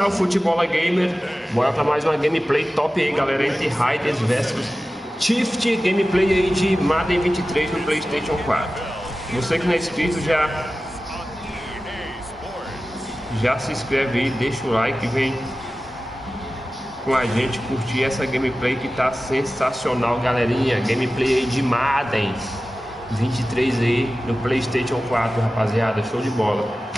O Futebol Gamer, bora para mais uma gameplay top aí, galera, entre Raiders versus Chiefs, gameplay aí de Madden 23 no PlayStation 4. Você que não é inscrito já se inscreve aí, deixa o like e vem com a gente curtir essa gameplay que tá sensacional, galerinha. Gameplay aí de Madden 23 aí no PlayStation 4, rapaziada, show de bola.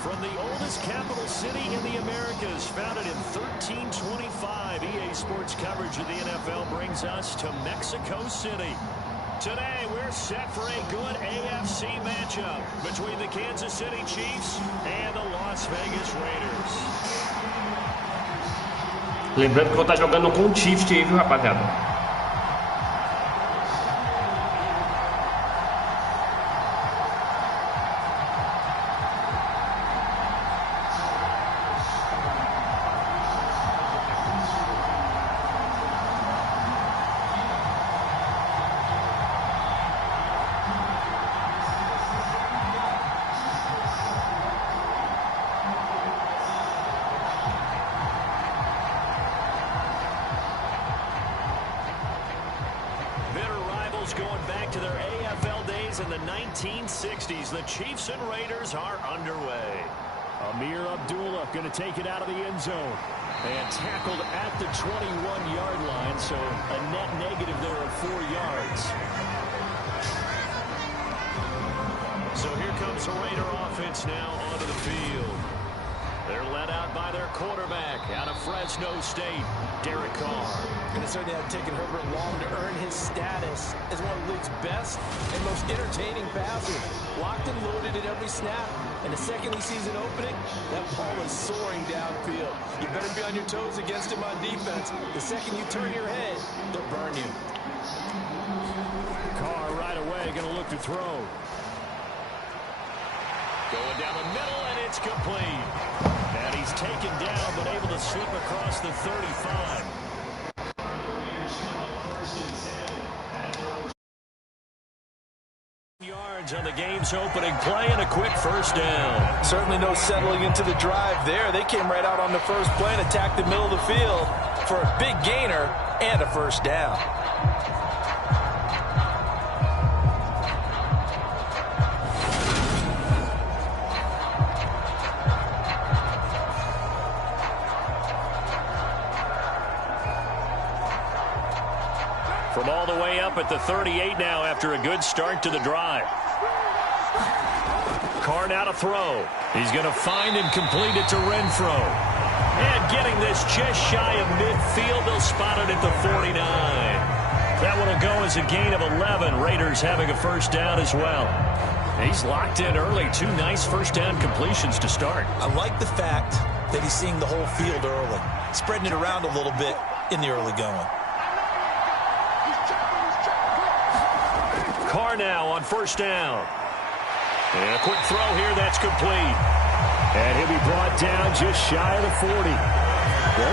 From the oldest capital city in the Americas, founded in 1325, EA Sports coverage of the NFL brings us to Mexico City. Today, we're set for a good AFC matchup between the Kansas City Chiefs and the Las Vegas Raiders. Lembrando que eu vou estar jogando com o Chiefs aí, viu, rapaziada? Going back to their AFL days in the 1960s, the Chiefs and Raiders are underway. Amir Abdullah going to take it out of the end zone and tackled at the 21-yard line, so a net negative there of 4 yards. So here comes the Raider offense now onto the field. They're led out by their quarterback out of Fresno State, Derek Carr. And it certainly had taken Herbert long to earn his status as one of the league's best and most entertaining passers. Locked and loaded at every snap. And the second he sees an opening, that ball is soaring downfield. You better be on your toes against him on defense. The second you turn your head, they'll burn you. Carr right away going to look to throw. Going down the middle, and it's complete. And he's taken down, but able to slip across the 35. Yards on the game's opening play and a quick first down. Certainly no settling into the drive there. They came right out on the first play and attacked the middle of the field for a big gainer and a first down. From all the way up at the 38 now after a good start to the drive. Carr now to throw. He's going to find and complete it to Renfro. And getting this just shy of midfield, they'll spot it at the 49. That one will go as a gain of 11. Raiders having a first down as well. He's locked in early. 2 nice first down completions to start. I like the fact that he's seeing the whole field early, spreading it around a little bit in the early going. Carr now on first down. And a quick throw here, that's complete. And he'll be brought down just shy of the 40.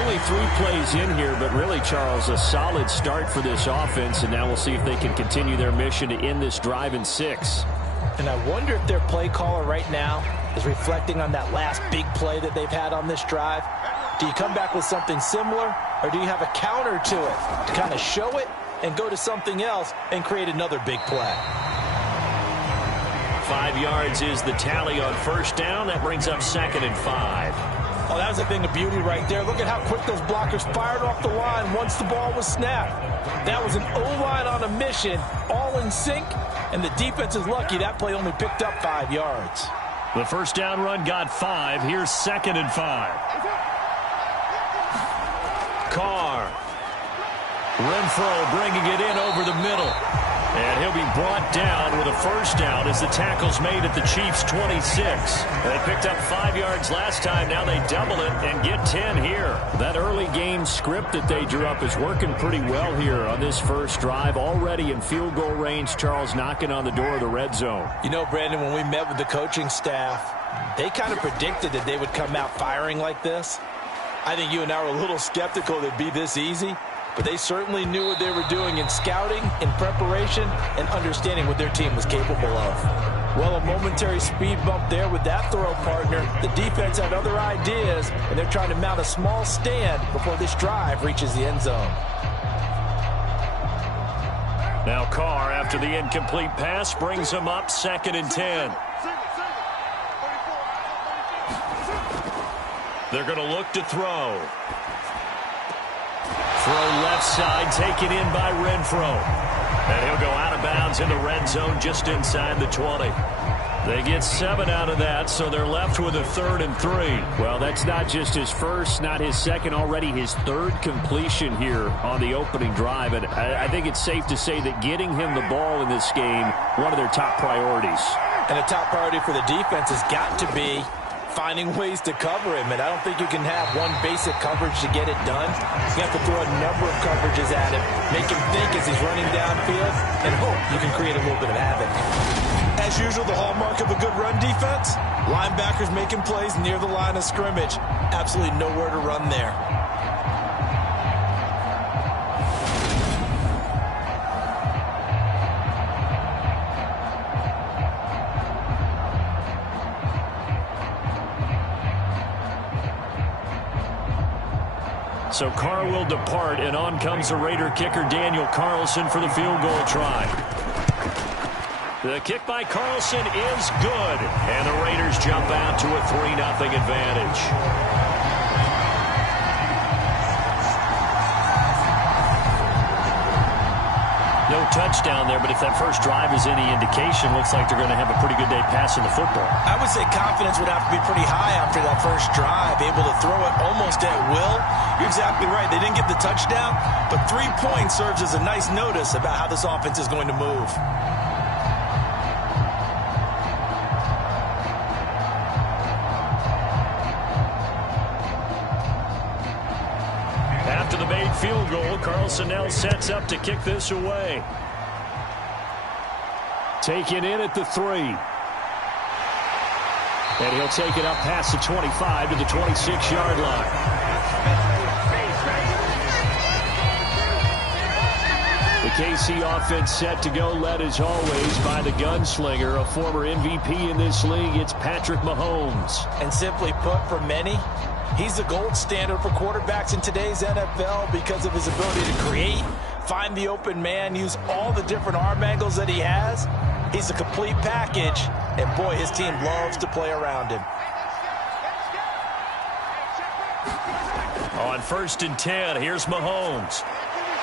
Only 3 plays in here, but really, Charles, a solid start for this offense, and now we'll see if they can continue their mission to end this drive in 6. And I wonder if their play caller right now is reflecting on that last big play that they've had on this drive. Do you come back with something similar, or do you have a counter to it to kind of show it and go to something else and create another big play? 5 yards is the tally on first down. That brings up 2nd and 5. Oh, that was a thing of beauty right there. Look at how quick those blockers fired off the line once the ball was snapped. That was an O-line on a mission, all in sync, and the defense is lucky that play only picked up 5 yards. The first down run got 5. Here's 2nd and 5. Carr. Renfro bringing it in over the middle. And he'll be brought down with a first down as the tackle's made at the Chiefs' 26. They picked up 5 yards last time. Now they double it and get 10 here. That early game script that they drew up is working pretty well here on this first drive. Already in field goal range, Charles knocking on the door of the red zone. You know, Brandon, when we met with the coaching staff, They kind of predicted that they would come out firing like this. I think you and I were a little skeptical that it'd be this easy, but they certainly knew what they were doing in scouting, in preparation, and understanding what their team was capable of. Well, a momentary speed bump there with that throw partner. The defense had other ideas, and they're trying to mount a small stand before this drive reaches the end zone. Now Carr, after the incomplete pass, brings him up 2nd and 10. They're going to look to throw. Throw left side, taken in by Renfro. And he'll go out of bounds in the red zone just inside the 20. They get 7 out of that, so they're left with a 3rd and 3. Well, that's not just his first, not his second, already his 3rd completion here on the opening drive. And I think it's safe to say that getting him the ball in this game, one of their top priorities. And a top priority for the defense has got to be finding ways to cover him, and I don't think you can have one basic coverage to get it done. You have to throw a number of coverages at him, make him think as he's running downfield, and hope you can create a little bit of havoc. As usual, the hallmark of a good run defense, linebackers making plays near the line of scrimmage. Absolutely nowhere to run there. So Carr will depart, and on comes the Raider kicker Daniel Carlson for the field goal try. The kick by Carlson is good, and the Raiders jump out to a 3-0 advantage. No touchdown there, but if that first drive is any indication, looks like they're going to have a pretty good day passing the football. I would say confidence would have to be pretty high after that first drive, able to throw it almost at will. You're exactly right. They didn't get the touchdown, but 3 points serves as a nice notice about how this offense is going to move. After the made field goal, Carlson now sets up to kick this away. Taken in at the 3. And he'll take it up past the 25 to the 26-yard line. The KC offense set to go, led as always by the gunslinger, a former MVP in this league. It's Patrick Mahomes. And simply put, for many, he's the gold standard for quarterbacks in today's NFL because of his ability to create, find the open man, use all the different arm angles that he has. He's a complete package, and boy, his team loves to play around him. On 1st and 10, here's Mahomes.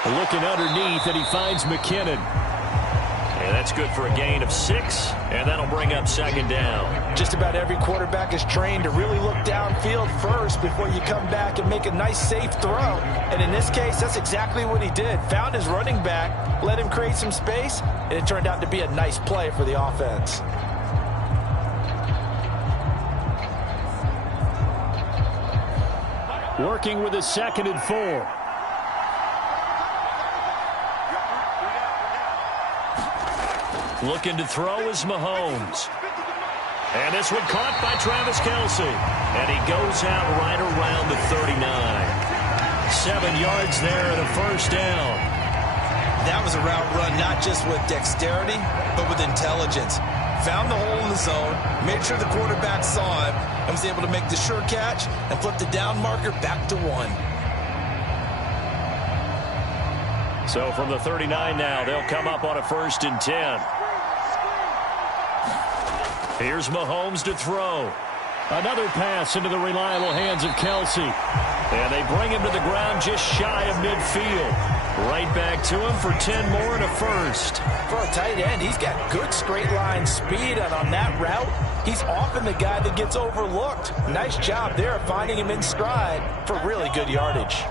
Looking underneath, and he finds McKinnon. And that's good for a gain of 6, and that'll bring up 2nd down. Just about every quarterback is trained to really look downfield first before you come back and make a nice, safe throw. And in this case, that's exactly what he did. Found his running back, let him create some space, and it turned out to be a nice play for the offense. Working with a 2nd and 4. Looking to throw is Mahomes. And this one caught by Travis Kelce. And he goes out right around the 39. 7 yards there and a 1st down. That was a route run not just with dexterity, but with intelligence. Found the hole in the zone, made sure the quarterback saw him, and was able to make the sure catch and flip the down marker back to 1. So from the 39 now, they'll come up on a 1st and 10. Here's Mahomes to throw. Another pass into the reliable hands of Kelce. And they bring him to the ground just shy of midfield. Right back to him for 10 more and a 1st. For a tight end, he's got good straight line speed, and on that route, he's often the guy that gets overlooked. Nice job there finding him in stride for really good yardage.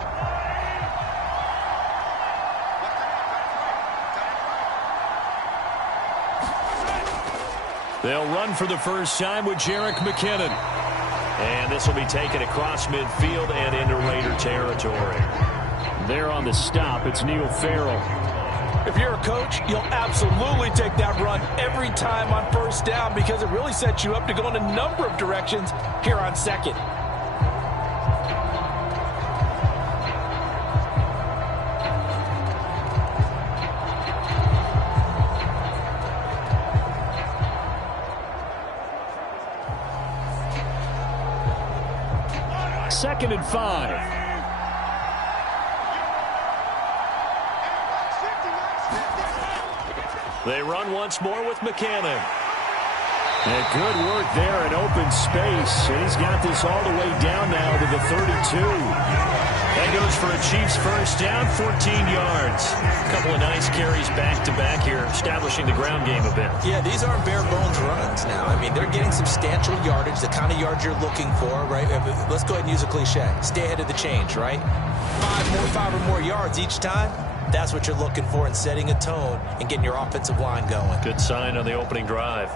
They'll run for the first time with Jerick McKinnon. And this will be taken across midfield and into Raider territory. There on the stop, it's Neil Farrell. If you're a coach, you'll absolutely take that run every time on first down because it really sets you up to go in a number of directions here on second. Second and 5. They run once more with McCannon. And good work there in open space. And he's got this all the way down now to the 32. That goes for a Chiefs first down, 14 yards. A couple of nice carries back-to-back here, establishing the ground game a bit. Yeah, these aren't bare-bones runs now. I mean, they're getting substantial yardage, the kind of yards you're looking for, right? Let's go ahead and use a cliche. Stay ahead of the change, right? Five or more yards each time. That's what you're looking for in setting a tone and getting your offensive line going. Good sign on the opening drive.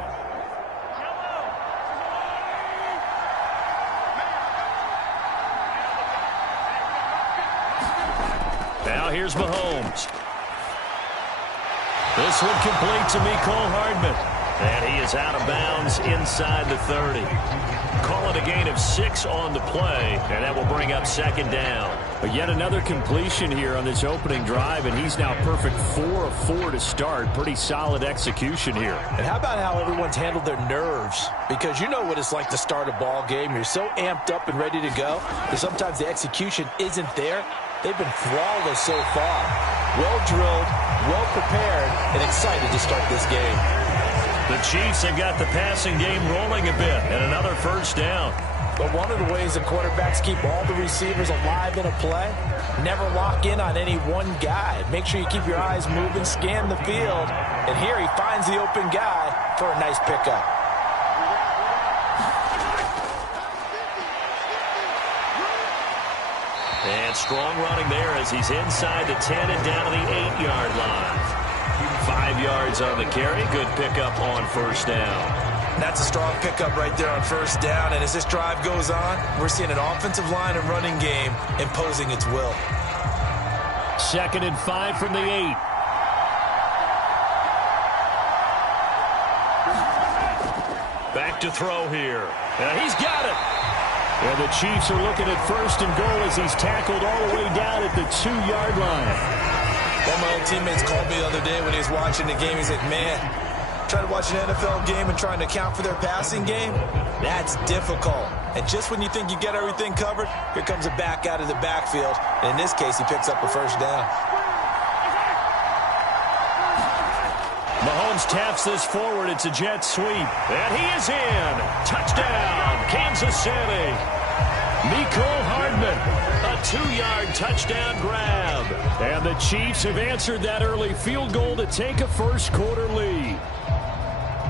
Now here's Mahomes. This one complete to Mecole Hardman. And he is out of bounds inside the 30. Call it a gain of 6 on the play, and that will bring up second down. But yet another completion here on this opening drive, and he's now perfect 4 of 4 to start. Pretty solid execution here. And how about how everyone's handled their nerves? Because you know what it's like to start a ball game. You're so amped up and ready to go that sometimes the execution isn't there. They've been flawless so far. Well drilled, well prepared, and excited to start this game. The Chiefs have got the passing game rolling a bit, and another first down. But one of the ways that quarterbacks keep all the receivers alive in a play, never lock in on any one guy. Make sure you keep your eyes moving, scan the field, and here he finds the open guy for a nice pickup. And strong running there as he's inside the 10 and down to the 8-yard line. 5 yards on the carry. Good pickup on first down. That's a strong pickup right there on first down. And as this drive goes on, we're seeing an offensive line and running game imposing its will. Second and 5 from the 8. Back to throw here. And he's got it. And the Chiefs are looking at first and goal as he's tackled all the way down at the 2-yard line. One of my old teammates called me the other day when he was watching the game. He's like, man, trying to watch an NFL game and trying to account for their passing game, that's difficult. And just when you think you get everything covered, here comes a back out of the backfield. And in this case, he picks up a first down. Mahomes taps this forward. It's a jet sweep. And he is in. Touchdown, Kansas City. Mecole Hardman, a 2-yard touchdown grab. And the Chiefs have answered that early field goal to take a first-quarter lead.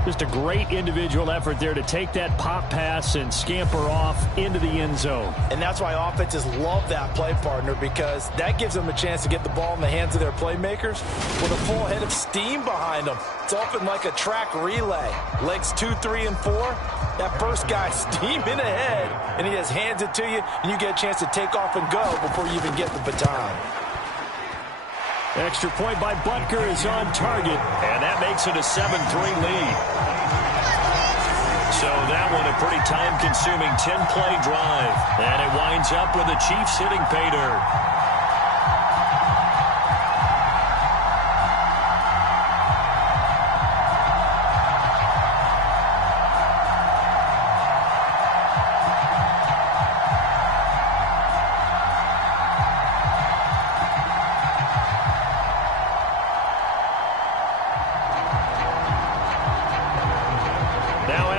Just a great individual effort there to take that pop pass and scamper off into the end zone. And that's why offenses love that play, partner, because that gives them a chance to get the ball in the hands of their playmakers with a full head of steam behind them. It's often like a track relay. Legs 2, 3, and 4. That first guy steaming ahead, and he just hands it to you, and you get a chance to take off and go before you even get the baton. Extra point by Butker is on target. And that makes it a 7-3 lead. So that one a pretty time-consuming 10-play drive. And it winds up with the Chiefs hitting pay dirt.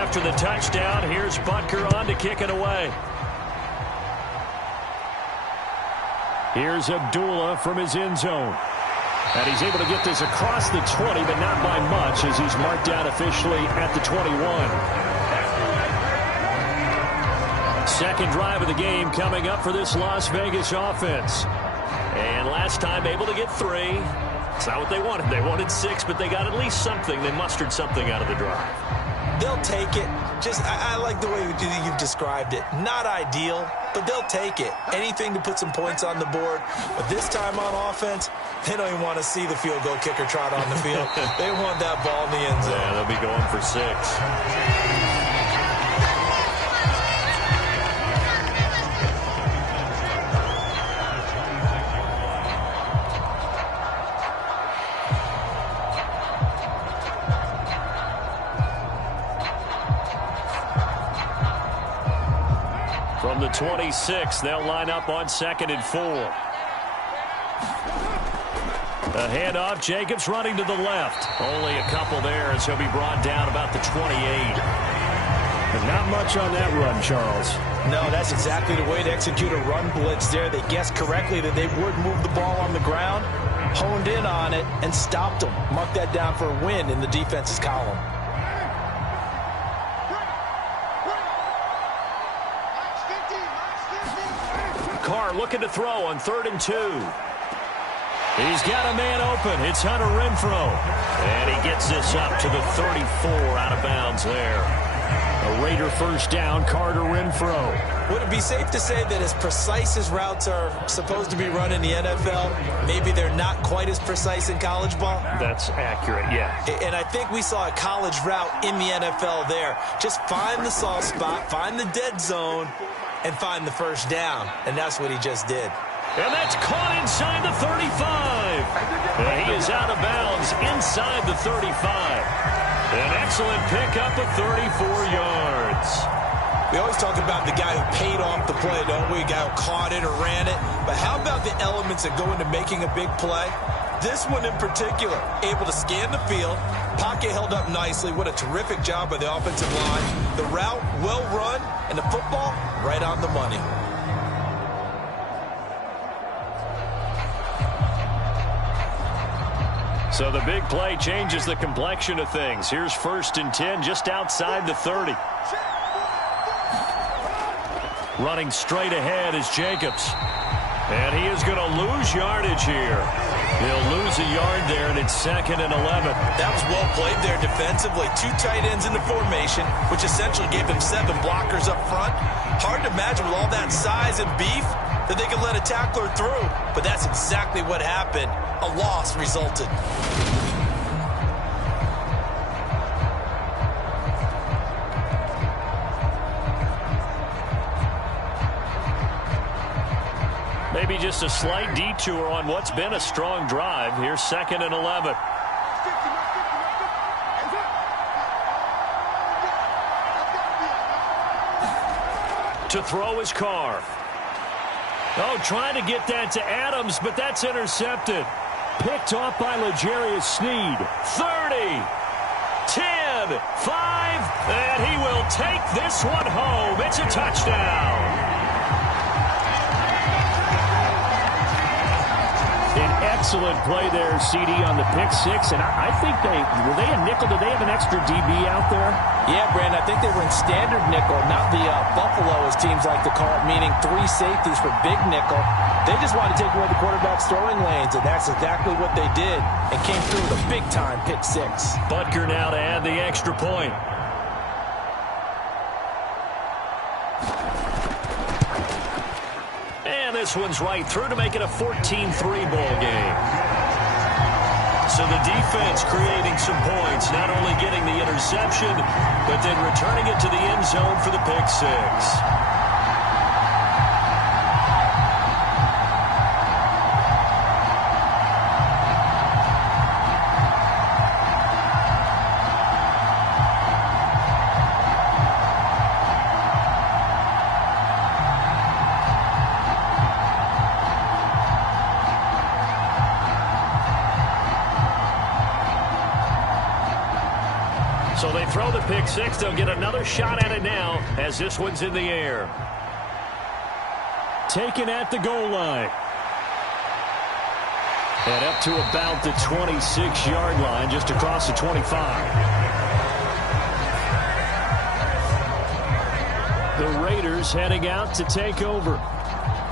After the touchdown, here's Butker on to kick it away. Here's Abdullah from his end zone. And he's able to get this across the 20, but not by much as he's marked down officially at the 21. Second drive of the game coming up for this Las Vegas offense. And last time able to get 3. It's not what they wanted. They wanted 6, but they got at least something. They mustered something out of the drive. They'll take it. I like the way you've described it. Not ideal, but they'll take it. Anything to put some points on the board. But this time on offense, they don't even want to see the field goal kicker trot on the field. They want that ball in the end zone. Yeah, they'll be going for 6. From the 26, they'll line up on 2nd and 4. A handoff, Jacobs running to the left. Only a couple there as he'll be brought down about the 28. But not much on that run, Charles. No, that's exactly the way to execute a run blitz there. They guessed correctly that they would move the ball on the ground, honed in on it, and stopped them. Mark that down for a win in the defense's column. Carr looking to throw on 3rd and 2. He's got a man open. It's Hunter Renfrow. And he gets this up to the 34 out of bounds there. A Raider first down, Carter Renfrow. Would it be safe to say that as precise as routes are supposed to be run in the NFL, maybe they're not quite as precise in college ball? That's accurate, yeah. And I think we saw a college route in the NFL there. Just find the soft spot, find the dead zone, and find the first down. And that's what he just did. And that's caught inside the 35. And he is out of bounds inside the 35. An excellent pickup of 34 yards. We always talk about the guy who paid off the play, don't we? A guy who caught it or ran it. But how about the elements that go into making a big play? This one in particular, able to scan the field, pocket held up nicely. What a terrific job by the offensive line. The route, well run, and the football, right on the money. So the big play changes the complexion of things. Here's 1st and 10 just outside the 30. Running straight ahead is Jacobs. And he is going to lose yardage here. He'll lose a yard there, and it's 2nd and 11. That was well played there defensively. 2 tight ends in the formation, which essentially gave him 7 blockers up front. Hard to imagine with all that size and beef that they could let a tackler through. But that's exactly what happened. A loss resulted. Maybe just a slight detour on what's been a strong drive. Here's 2nd and 11. To throw his Carr. Oh, trying to get that to Adams, but that's intercepted. Picked off by L'Jarius Sneed. 30, 10, 5, and he will take this one home. It's a touchdown. An excellent play there, CD, on the pick 6. And I think were they a nickel? Did they have an extra DB out there? Yeah, Brandon, I think they were in standard nickel, not the Buffalo, as teams like to call it, meaning 3 safeties for big nickel. They just wanted to take away the quarterback's throwing lanes, and that's exactly what they did, and came through with a big-time pick 6. Butker now to add the extra point. And this one's right through to make it a 14-3 ball game. So the defense creating some points, not only getting the interception, but then returning it to the end zone for the pick 6. So they throw the pick 6. They'll get another shot at it now as this one's in the air. Taken at the goal line. And up to about the 26-yard line, just across the 25. The Raiders heading out to take over.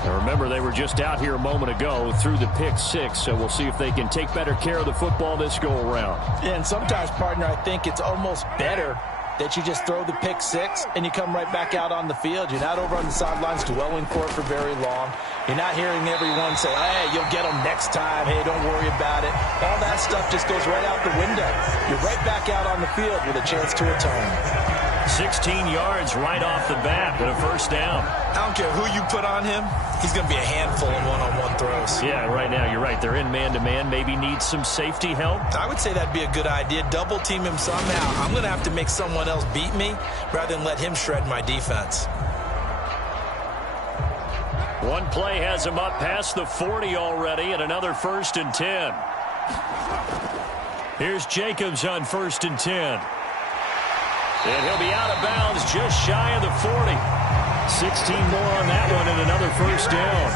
Now remember, they were just out here a moment ago through the pick 6, so we'll see if they can take better care of the football this go-around. And sometimes, partner, I think it's almost better that you just throw the pick six and you come right back out on the field. You're not over on the sidelines dwelling for it for very long. You're not hearing everyone say, hey, you'll get them next time. Hey, don't worry about it. All that stuff just goes right out the window. You're right back out on the field with a chance to atone. 16 yards right off the bat and a first down. I don't care who you put on him. He's going to be a handful in one-on-one throws. Yeah, right now you're right. They're in man-to-man. Maybe needs some safety help. I would say that'd be a good idea. Double team him somehow. I'm going to have to make someone else beat me rather than let him shred my defense. One play has him up past the 40 already and another 1st and 10. Here's Jacobs on 1st and 10. And he'll be out of bounds just shy of the 40. 16 more on that one and another first down.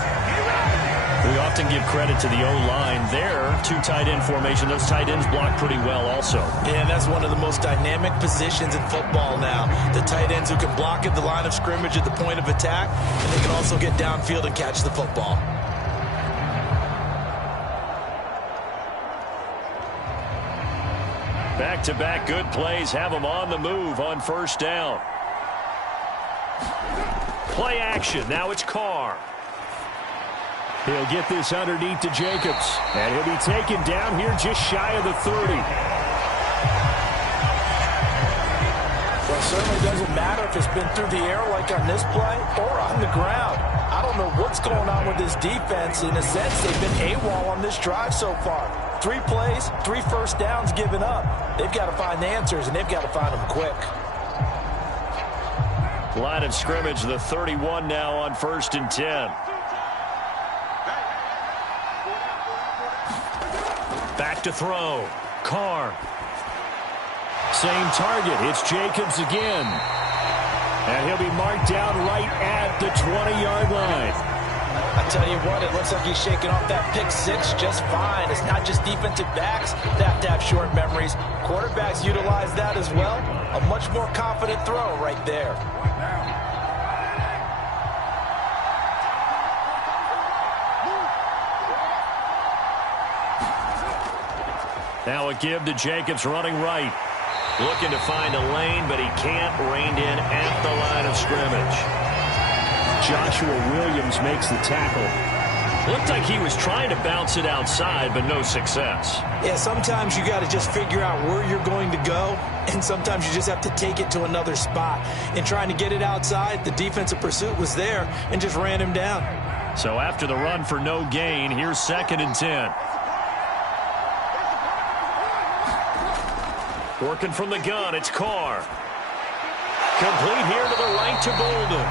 We often give credit to the O-line there. 2 tight end formation. Those tight ends block pretty well also. Yeah, and that's one of the most dynamic positions in football now. The tight ends who can block at the line of scrimmage at the point of attack, and they can also get downfield and catch the football. Back-to-back good plays have them on the move on first down. Play action. Now it's Carr. He'll get this underneath to Jacobs. And he'll be taken down here just shy of the 30. Well, it certainly doesn't matter if it's been through the air like on this play or on the ground. I don't know what's going on with this defense. In a sense, they've been AWOL on this drive so far. 3 plays, 3 first downs given up. They've got to find the answers, and they've got to find them quick. Line of scrimmage, the 31 now on 1st and 10. Back to throw. Carr. Same target. It's Jacobs again. And he'll be marked down right at the 20-yard line. I tell you what, it looks like he's shaking off that pick six just fine. It's not just defensive backs that have to have short memories. Quarterbacks utilize that as well. A much more confident throw right there. Now a give to Jacobs running right. Looking to find a lane, but he can't. Reined in at the line of scrimmage. Joshua Williams makes the tackle. Looked like he was trying to bounce it outside, but no success. Yeah, sometimes you got to just figure out where you're going to go, and sometimes you just have to take it to another spot. In trying to get it outside, the defensive pursuit was there and just ran him down. So after the run for no gain, here's 2nd and 10. Working from the gun, it's Carr. Complete here to the right to Bolden.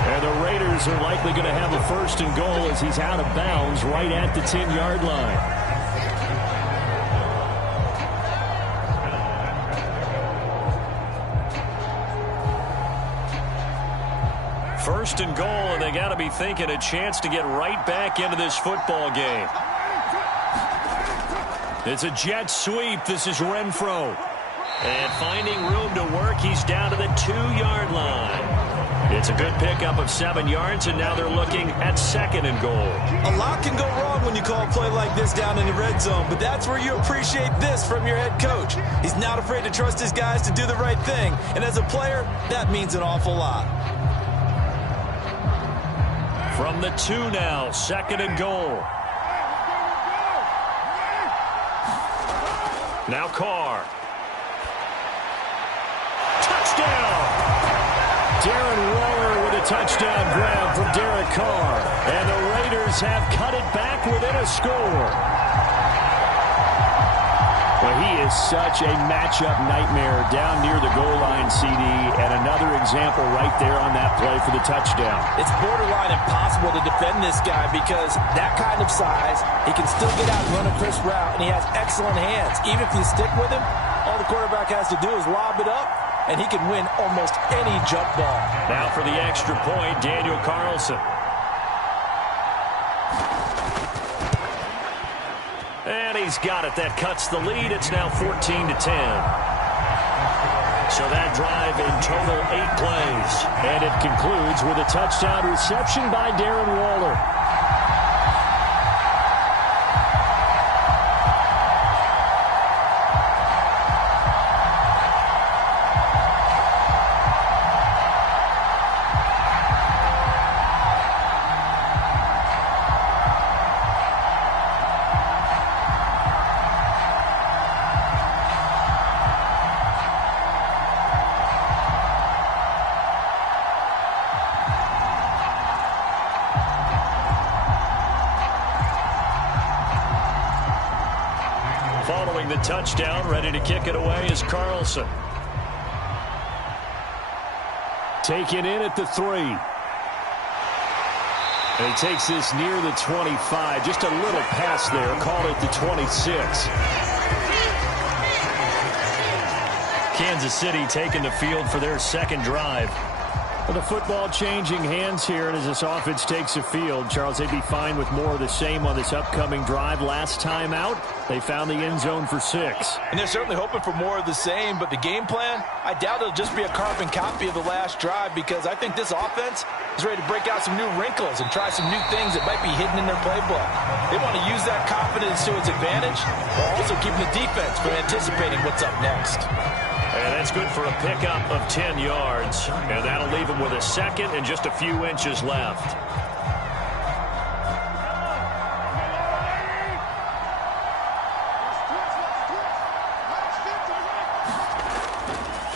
And the Raiders are likely going to have a 1st and goal as he's out of bounds right at the 10-yard line. First and goal, and they got to be thinking a chance to get right back into this football game. It's a jet sweep. This is Renfro. And finding room to work, he's down to the 2-yard line. It's a good pickup of 7 yards, and now they're looking at 2nd and goal. A lot can go wrong when you call a play like this down in the red zone, but that's where you appreciate this from your head coach. He's not afraid to trust his guys to do the right thing, and as a player, that means an awful lot. From the 2 now, 2nd and goal. Now Carr. Touchdown! Darren Waller with a touchdown grab from Derek Carr. And the Raiders have cut it back within a score. Well, he is such a matchup nightmare down near the goal line, CD. And another example right there on that play for the touchdown. It's borderline impossible to defend this guy because that kind of size, he can still get out and run a crisp route, and he has excellent hands. Even if you stick with him, all the quarterback has to do is lob it up, and he can win almost any jump ball. Now for the extra point, Daniel Carlson. And he's got it. That cuts the lead. It's now 14-10. So that drive in total 8 plays. And it concludes with a touchdown reception by Darren Waller. the touchdown. Ready to kick it away is Carlson. Taken in at the 3. And he takes this near the 25. Just a little pass there. Called it the 26. Kansas City taking the field for their second drive. Well, the football changing hands here, and as this offense takes the field, Charles, they'd be fine with more of the same on this upcoming drive. Last time out, they found the end zone for 6. And they're certainly hoping for more of the same, but the game plan, I doubt it'll just be a carbon copy of the last drive, because I think this offense is ready to break out some new wrinkles and try some new things that might be hidden in their playbook. They want to use that confidence to its advantage, while also keeping the defense from anticipating what's up next. And that's good for a pickup of 10 yards. And that'll leave him with a second and just a few inches left.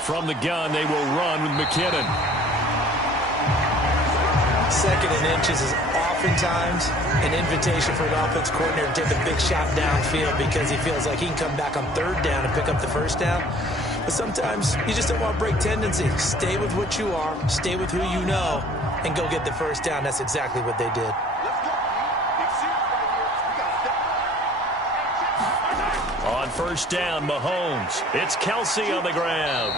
From the gun, they will run with McKinnon. Second and inches is oftentimes an invitation for an offense coordinator to take a big shot downfield because he feels like he can come back on third down and pick up the first down. But sometimes you just don't want to break tendency. Stay with what you are, stay with who you know, and go get the first down. That's exactly what they did. On first down, Mahomes. It's Kelsey on the ground.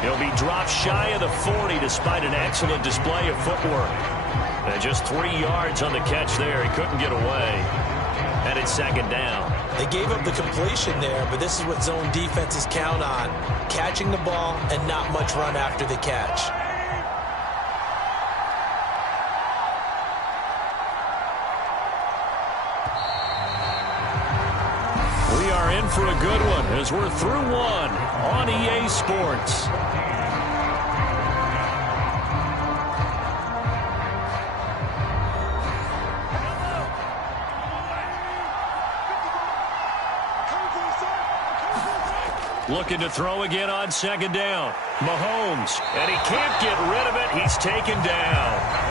He'll be dropped shy of the 40 despite an excellent display of footwork. And just 3 yards on the catch there. He couldn't get away. And it's second down. They gave up the completion there, but this is what zone defenses count on. Catching the ball and not much run after the catch. We are in for a good one as we're through one on EA Sports. Looking to throw again on second down. Mahomes, and he can't get rid of it. He's taken down.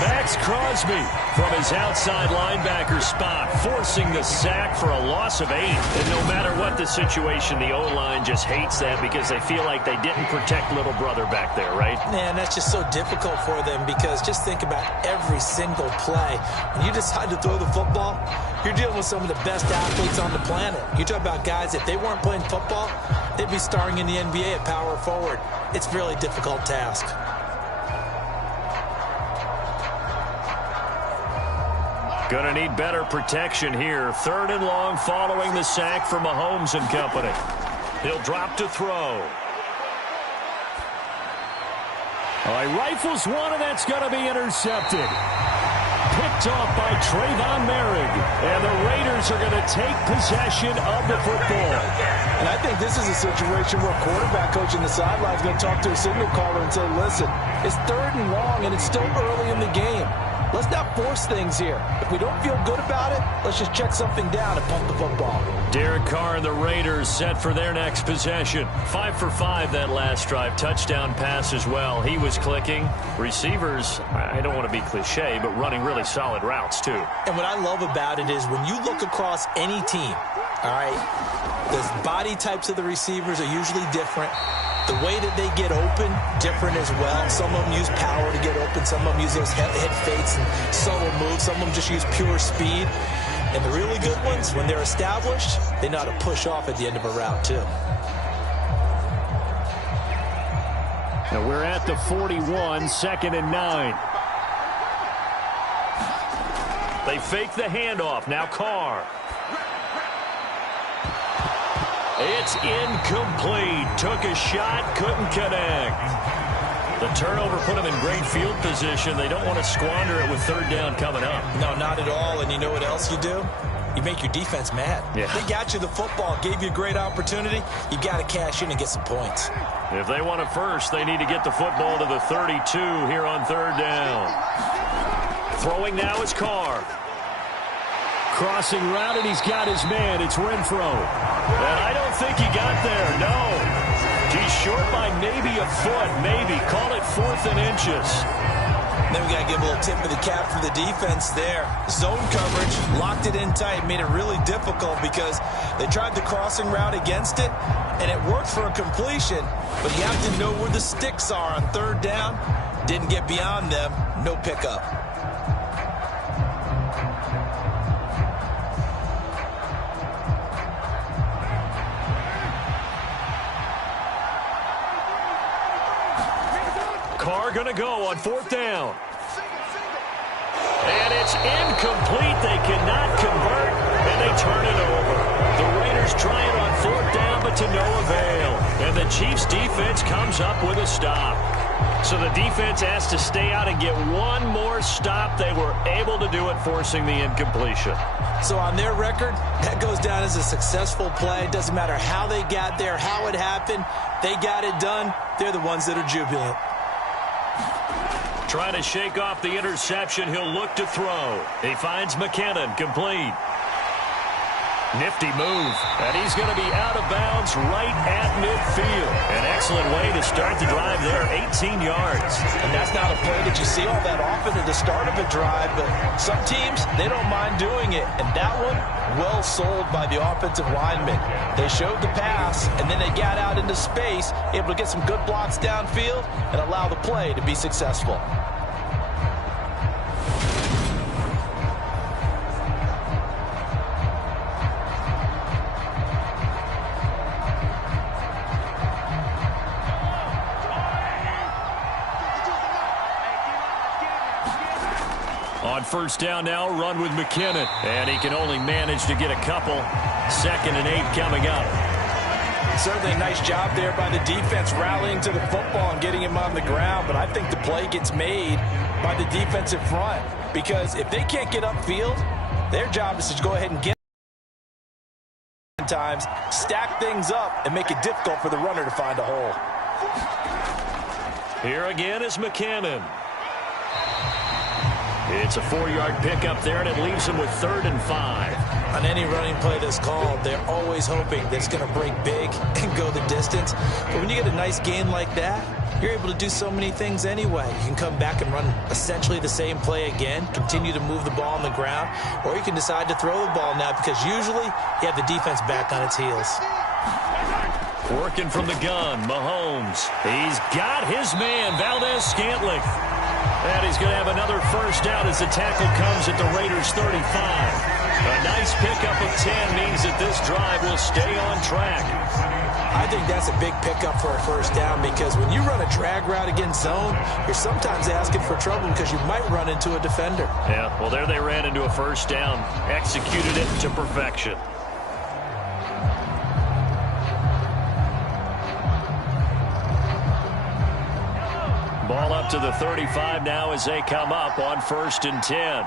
Max Crosby from his outside linebacker spot, forcing the sack for a loss of 8. And no matter what the situation, the O-line just hates that because they feel like they didn't protect little brother back there, right? Man, that's just so difficult for them because just think about every single play. When you decide to throw the football, you're dealing with some of the best athletes on the planet. You talk about guys, if they weren't playing football, they'd be starring in the NBA at power forward. It's a really difficult task. Going to need better protection here. Third and long following the sack for Mahomes and company. He'll drop to throw. All right, rifles one, and that's going to be intercepted. Picked off by Trayvon Merrick. And the Raiders are going to take possession of the football. And I think this is a situation where quarterback coach in the sideline is going to talk to a signal caller and say, listen, it's third and long, and it's still early in the game. Let's not force things here. If we don't feel good about it, let's just check something down and pump the football. Derek Carr and the Raiders set for their next possession. 5 for 5 that last drive. Touchdown pass as well. He was clicking. Receivers, I don't want to be cliche, but running really solid routes too. And what I love about it is when you look across any team, all right, the body types of the receivers are usually different. The way that they get open, different as well. Some of them use power to get open. Some of them use those head fakes and subtle moves. Some of them just use pure speed. And the really good ones, when they're established, they know how to push off at the end of a route, too. Now we're at the 41, 2nd and 9. They fake the handoff. Now Carr. It's incomplete. Took a shot, couldn't connect. The turnover put them in great field position. They don't want to squander it with third down coming up. No, not at all. And you know what else you do? You make your defense mad. Yeah. They got you the football, gave you a great opportunity. You got to cash in and get some points. If they want it first, they need to get the football to the 32 here on third down. Throwing now is Carr. Crossing route, and he's got his man. It's Renfro. And I don't think he got there, no. He's short by maybe a foot, maybe. Call it 4th and inches. Then we got to give a little tip of the cap for the defense there. Zone coverage, locked it in tight, made it really difficult because they tried the crossing route against it, and it worked for a completion, but you have to know where the sticks are on third down. Didn't get beyond them, no pickup. Carr going to go on fourth down. And it's incomplete. They cannot convert, and they turn it over. The Raiders try it on fourth down, but to no avail. And the Chiefs' defense comes up with a stop. So the defense has to stay out and get one more stop. They were able to do it, forcing the incompletion. So on their record, that goes down as a successful play. It doesn't matter how they got there, how it happened. They got it done. They're the ones that are jubilant. Trying to shake off the interception. He'll look to throw. He finds McKinnon, complete. Nifty move. And he's going to be out of bounds right at midfield. An excellent way to start the drive there, 18 yards. And that's not a play that you see all that often at the start of a drive, but some teams, they don't mind doing it. And that one, well sold by the offensive lineman. They showed the pass, and then they got out into space, able to get some good blocks downfield and allow the play to be successful. On first down now, run with McKinnon. And he can only manage to get a couple. 2nd and 8 coming up. Certainly a nice job there by the defense rallying to the football and getting him on the ground. But I think the play gets made by the defensive front. Because if they can't get upfield, their job is to go ahead and get times, stack things up, and make it difficult for the runner to find a hole. Here again is McKinnon. It's a 4-yard pickup there, and it leaves him with 3rd and 5. On any running play that's called, they're always hoping that it's going to break big and go the distance. But when you get a nice gain like that, you're able to do so many things anyway. You can come back and run essentially the same play again, continue to move the ball on the ground, or you can decide to throw the ball now because usually you have the defense back on its heels. Working from the gun, Mahomes. He's got his man, Valdez-Scantling. And he's going to have another first down as the tackle comes at the Raiders' 35. A nice pickup of 10 means that this drive will stay on track. I think that's a big pickup for a first down because when you run a drag route against zone, you're sometimes asking for trouble because you might run into a defender. Yeah, well, there they ran into a first down. Executed it to perfection. Ball up to the 35 now as they come up on 1st and 10.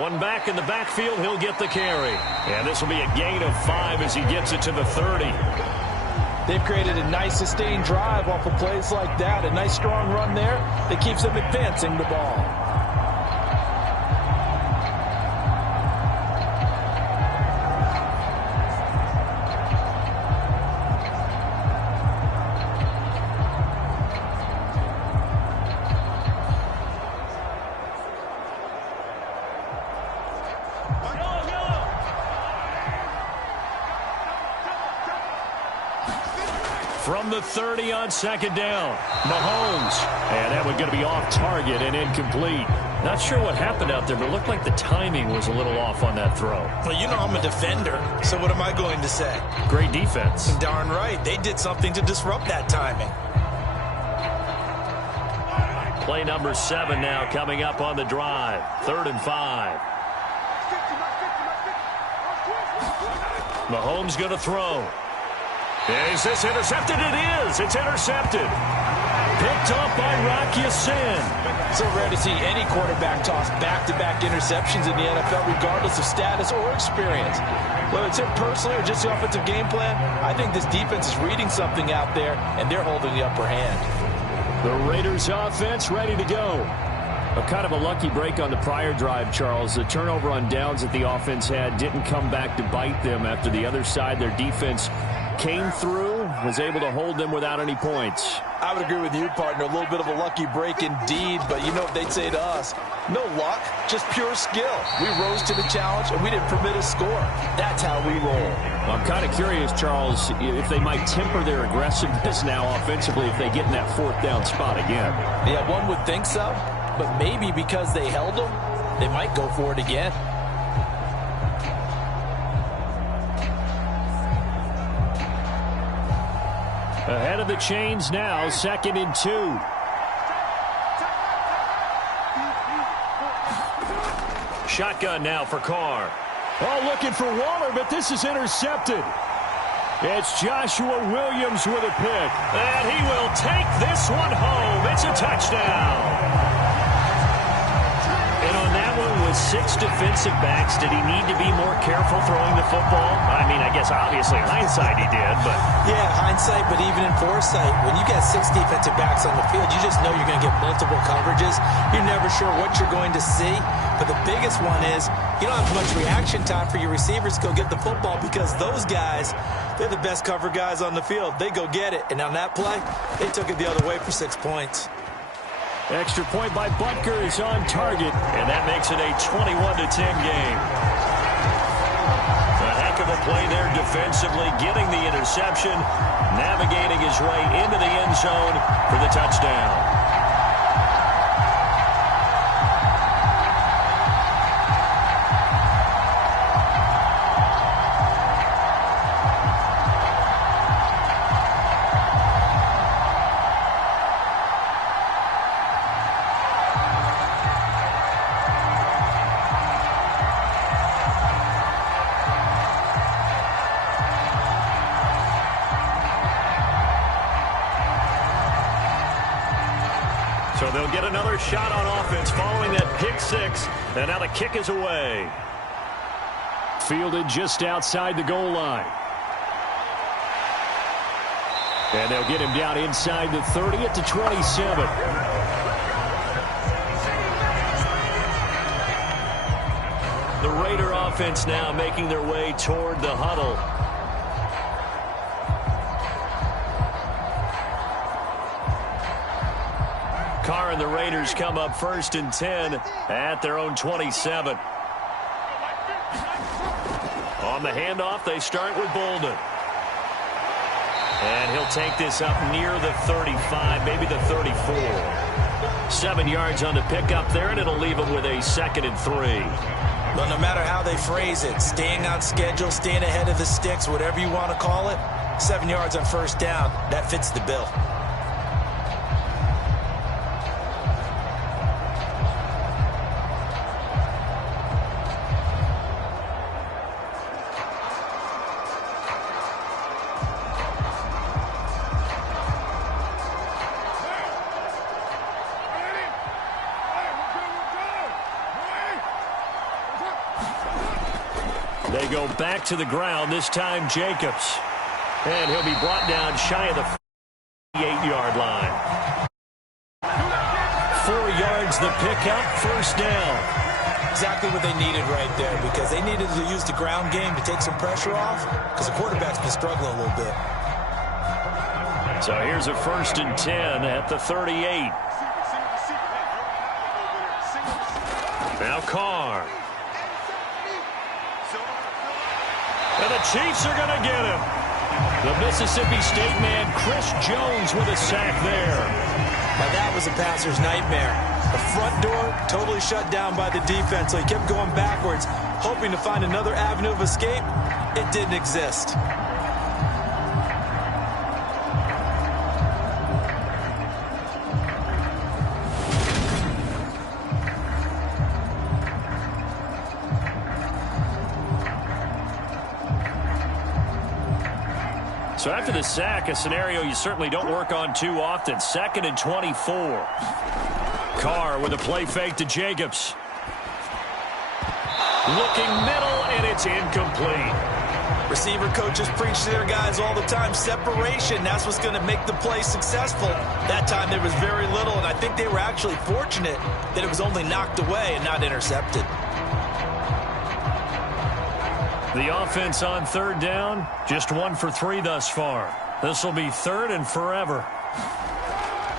One back in the backfield, he'll get the carry. And this will be a gain of 5 as he gets it to the 30. They've created a nice sustained drive off of plays like that. A nice strong run there that keeps them advancing the ball. From the 30 on 2nd down, Mahomes. And that one going to be off target and incomplete. Not sure what happened out there, but it looked like the timing was a little off on that throw. Well, you know I'm a defender, so what am I going to say? Great defense. Darn right. They did something to disrupt that timing. Play number 7 now coming up on the drive. 3rd and 5. Mahomes going to throw. Is this intercepted? It is. It's intercepted. Picked off by Rock Ya-Sin. So rare to see any quarterback toss back-to-back interceptions in the NFL, regardless of status or experience. Whether it's him personally or just the offensive game plan, I think this defense is reading something out there, and they're holding the upper hand. The Raiders offense ready to go. A kind of a lucky break on the prior drive, Charles. The turnover on downs that the offense had didn't come back to bite them after the other side. Their defense came through, was able to hold them without any points. I would agree with you, partner. A little bit of a lucky break indeed, but you know what they'd say to us? No luck, just pure skill. We rose to the challenge, and we didn't permit a score. That's how we roll. I'm kind of curious, Charles, if they might temper their aggressiveness now offensively if they get in that 4th down spot again. Yeah, one would think so, but maybe because they held them, they might go for it again. Ahead of the chains now, 2nd and 2. Shotgun now for Carr. Oh, looking for Waller, but this is intercepted. It's Joshua Williams with a pick. And he will take this one home. It's a touchdown. And on that one, with 6 defensive backs, did he need to be more careful throwing the football? I mean, I guess obviously hindsight he did, but... Yeah, hindsight, but even in foresight, when you got 6 defensive backs on the field, you just know you're going to get multiple coverages. You're never sure what you're going to see. But the biggest one is you don't have much reaction time for your receivers to go get the football because those guys, they're the best cover guys on the field. They go get it. And on that play, they took it the other way for 6 points. Extra point by Butker is on target, and that makes it a 21-10 game. A heck of a play there defensively, getting the interception, navigating his way into the end zone for the touchdown. So they'll get another shot on offense following that pick 6. And now the kick is away. Fielded just outside the goal line. And they'll get him down inside the 30 at the 27. The Raider offense now making their way toward the huddle. Carr and the Raiders come up 1st and 10 at their own 27. On the handoff, they start with Bolden. And he'll take this up near the 35, maybe the 34. 7 yards on the pickup there, and it'll leave him with a 2nd and 3. Well, no matter how they phrase it, staying on schedule, staying ahead of the sticks, whatever you want to call it, 7 yards on 1st down, that fits the bill. They go back to the ground, this time Jacobs. And he'll be brought down shy of the 48-yard line. 4 yards the pickup, 1st down. Exactly what they needed right there because they needed to use the ground game to take some pressure off because the quarterback's been struggling a little bit. So here's a 1st and 10 at the 38. Now Carr. And the Chiefs are going to get him. The Mississippi State man, Chris Jones, with a sack there. Now that was a passer's nightmare. The front door totally shut down by the defense, so he kept going backwards, hoping to find another avenue of escape. It didn't exist. So after the sack, a scenario you certainly don't work on too often. 2nd and 24. Carr with a play fake to Jacobs. Looking middle, and it's incomplete. Receiver coaches preach to their guys all the time. Separation, that's what's going to make the play successful. That time there was very little, and I think they were actually fortunate that it was only knocked away and not intercepted. The offense on third down, just 1 for 3 thus far. This will be third and forever.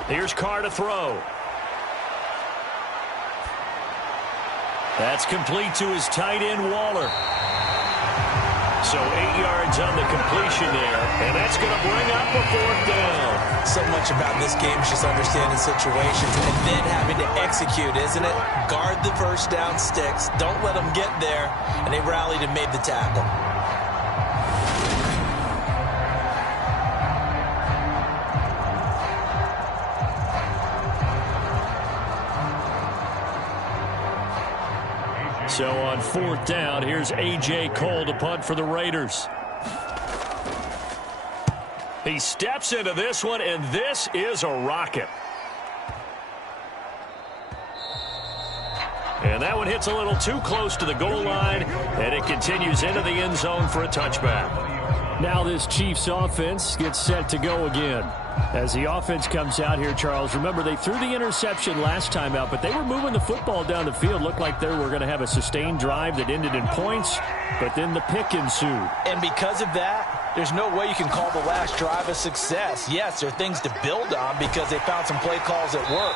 Here's Carr to throw. That's complete to his tight end, Waller. So 8 yards on the completion there, and that's going to bring up a 4th down. So much about this game is just understanding situations and then having to execute, isn't it? Guard the first down sticks. Don't let them get there. And they rallied and made the tackle. So on 4th down, here's A.J. Cole to punt for the Raiders. He steps into this one, and this is a rocket. And that one hits a little too close to the goal line, and it continues into the end zone for a touchback. Now this Chiefs offense gets set to go again. As the offense comes out here, Charles, remember they threw the interception last time out, but they were moving the football down the field. Looked like they were going to have a sustained drive that ended in points, but then the pick ensued. And because of that, there's no way you can call the last drive a success. Yes, there are things to build on because they found some play calls that work.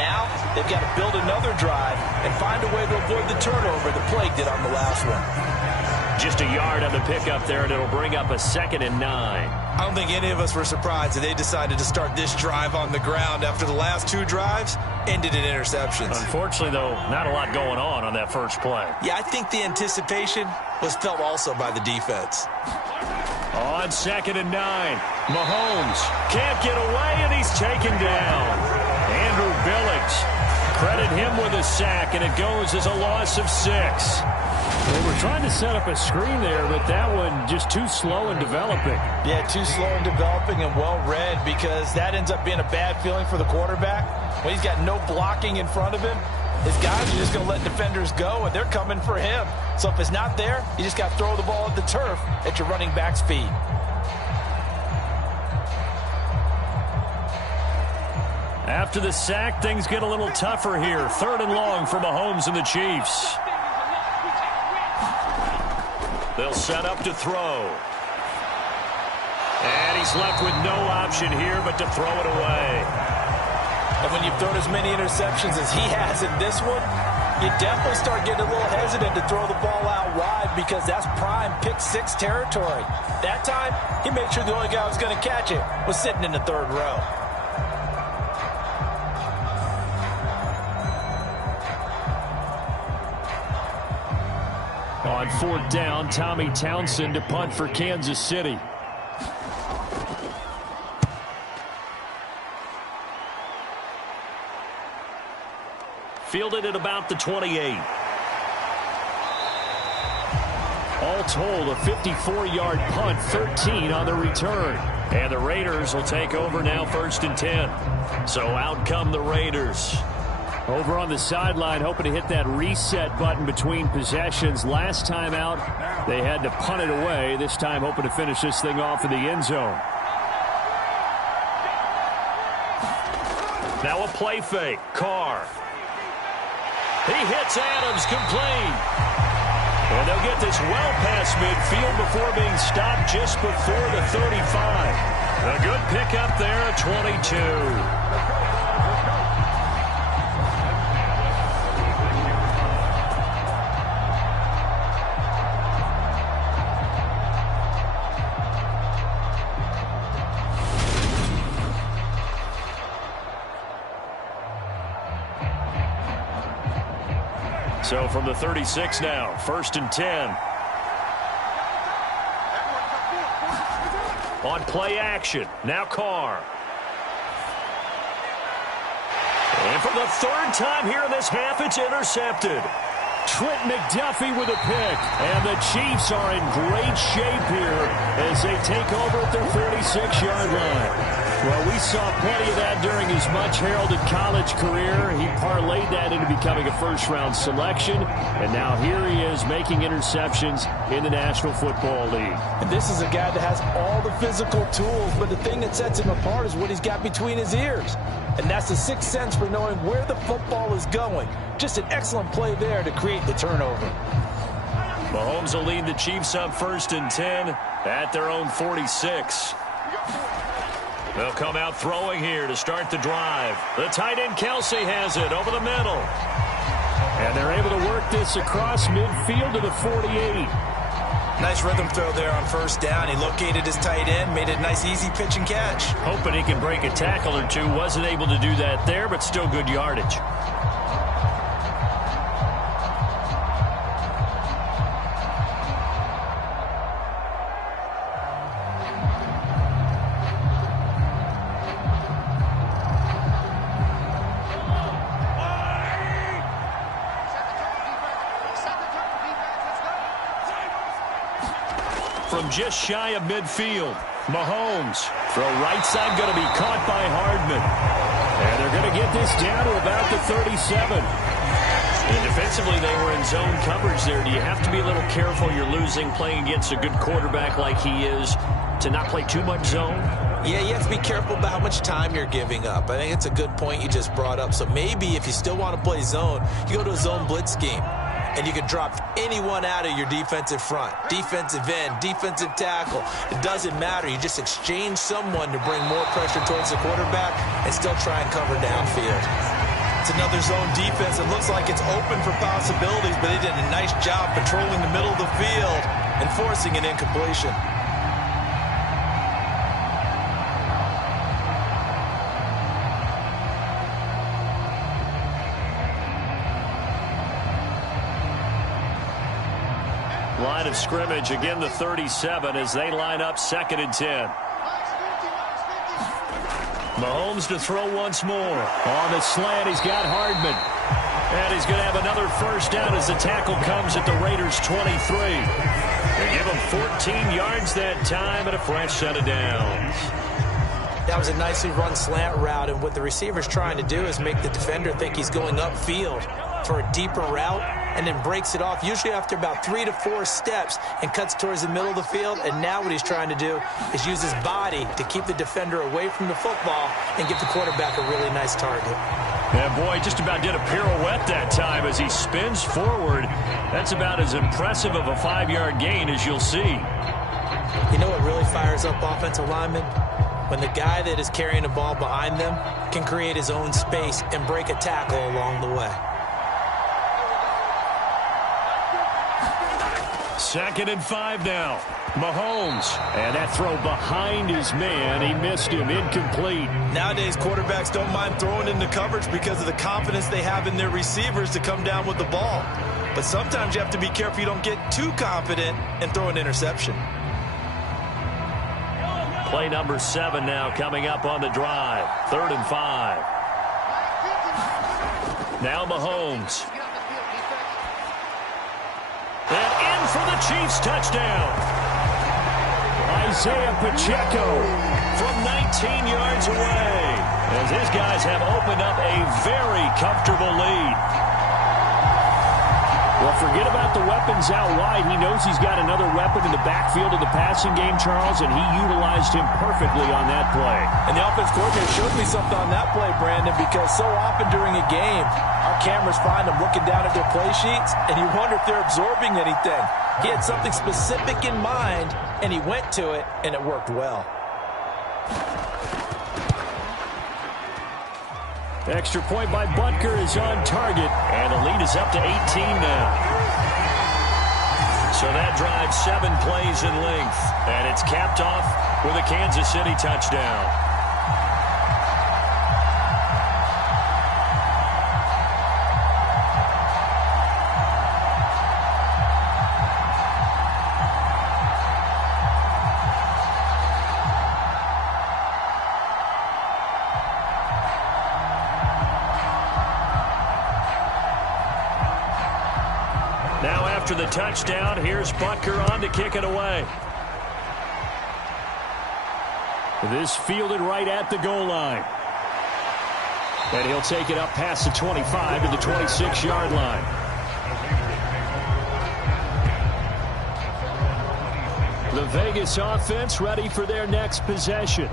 Now they've got to build another drive and find a way to avoid the turnover the play did on the last one. Just a yard on the pickup there, and it'll bring up a 2nd and 9. I don't think any of us were surprised that they decided to start this drive on the ground after the last 2 drives ended in interceptions. Unfortunately, though, not a lot going on that first play. Yeah, I think the anticipation was felt also by the defense. On 2nd and 9, Mahomes can't get away, and he's taken down. Andrew Billings, credit him with a sack, and it goes as a loss of 6. They were trying to set up a screen there, but that one just too slow in developing. Yeah, too slow in developing and well read, because that ends up being a bad feeling for the quarterback. When he's got no blocking in front of him, his guys are just going to let defenders go, and they're coming for him. So if it's not there, you just got to throw the ball at the turf at your running back's feet. After the sack, things get a little tougher here. 3rd and long for Mahomes and the Chiefs. They'll set up to throw. And he's left with no option here but to throw it away. And when you've thrown as many interceptions as he has in this one, you definitely start getting a little hesitant to throw the ball out wide because that's prime pick 6 territory. That time, he made sure the only guy who was going to catch it was sitting in the 3rd row. On 4th down, Tommy Townsend to punt for Kansas City. Fielded at about the 28. All told, a 54-yard punt, 13 on the return. And the Raiders will take over now, 1st and 10. So out come the Raiders. Over on the sideline, hoping to hit that reset button between possessions. Last time out, they had to punt it away. This time, hoping to finish this thing off in the end zone. Now a play fake. Carr. He hits Adams, complete. And they'll get this well past midfield before being stopped just before the 35. A good pickup there at 22. So from the 36 now, 1st and 10. On play action, now Carr. And for the 3rd time here in this half, it's intercepted. Trent McDuffie with a pick. And the Chiefs are in great shape here as they take over at their 46-yard line. Well, we saw plenty of that during his much-heralded college career. He parlayed that into becoming a first-round selection. And now here he is making interceptions in the National Football League. And this is a guy that has all the physical tools, but the thing that sets him apart is what he's got between his ears. And that's the sixth sense for knowing where the football is going. Just an excellent play there to create the turnover. Mahomes will lead the Chiefs up 1st and 10 at their own 46. They'll come out throwing here to start the drive. The tight end Kelsey has it over the middle. And they're able to work this across midfield to the 48. Nice rhythm throw there on 1st down. He located his tight end, made a nice easy pitch and catch. Hoping he can break a tackle or two. Wasn't able to do that there, but still good yardage. From just shy of midfield, Mahomes. Throw right side going to be caught by Hardman. And they're going to get this down to about the 37. And defensively, they were in zone coverage there. Do you have to be a little careful? You're losing playing against a good quarterback like he is to not play too much zone? Yeah, you have to be careful about how much time you're giving up. I think it's a good point you just brought up. So maybe if you still want to play zone, you go to a zone blitz scheme. And you can drop anyone out of your defensive front, defensive end, defensive tackle. It doesn't matter. You just exchange someone to bring more pressure towards the quarterback and still try and cover downfield. It's another zone defense. It looks like it's open for possibilities, but they did a nice job patrolling the middle of the field and forcing an incompletion. Line of scrimmage, again the 37 as they line up 2nd and 10. Mahomes to throw once more. On the slant, he's got Hardman. And he's going to have another 1st down as the tackle comes at the Raiders' 23. They give him 14 yards that time and a fresh set of downs. That was a nicely run slant route, and what the receiver's trying to do is make the defender think he's going upfield for a deeper route, and then breaks it off, usually after about 3 to 4 steps, and cuts towards the middle of the field. And now what he's trying to do is use his body to keep the defender away from the football and give the quarterback a really nice target. Yeah, boy, just about did a pirouette that time as he spins forward. That's about as impressive of a 5-yard gain as you'll see. You know what really fires up offensive linemen? When the guy that is carrying the ball behind them can create his own space and break a tackle along the way. 2nd and 5 now. Mahomes. And that throw behind his man. He missed him. Incomplete. Nowadays, quarterbacks don't mind throwing into coverage because of the confidence they have in their receivers to come down with the ball. But sometimes you have to be careful you don't get too confident and throw an interception. Play number 7 now coming up on the drive. 3rd and 5. Now Mahomes. And in for the Chiefs touchdown. Isaiah Pacheco from 19 yards away as his guys have opened up a very comfortable lead. Well, forget about the weapons out wide. He knows he's got another weapon in the backfield of the passing game, Charles, and he utilized him perfectly on that play. And the offense coordinator showed me something on that play, Brandon, because so often during a game, our cameras find them looking down at their play sheets, and you wonder if they're absorbing anything. He had something specific in mind, and he went to it, and it worked well. Extra point by Butker is on target. And the lead is up to 18 now. So that drives 7 plays in length. And it's capped off with a Kansas City touchdown. After the touchdown, here's Butker on to kick it away. This fielded right at the goal line. And he'll take it up past the 25 to the 26-yard line. The Vegas offense ready for their next possession.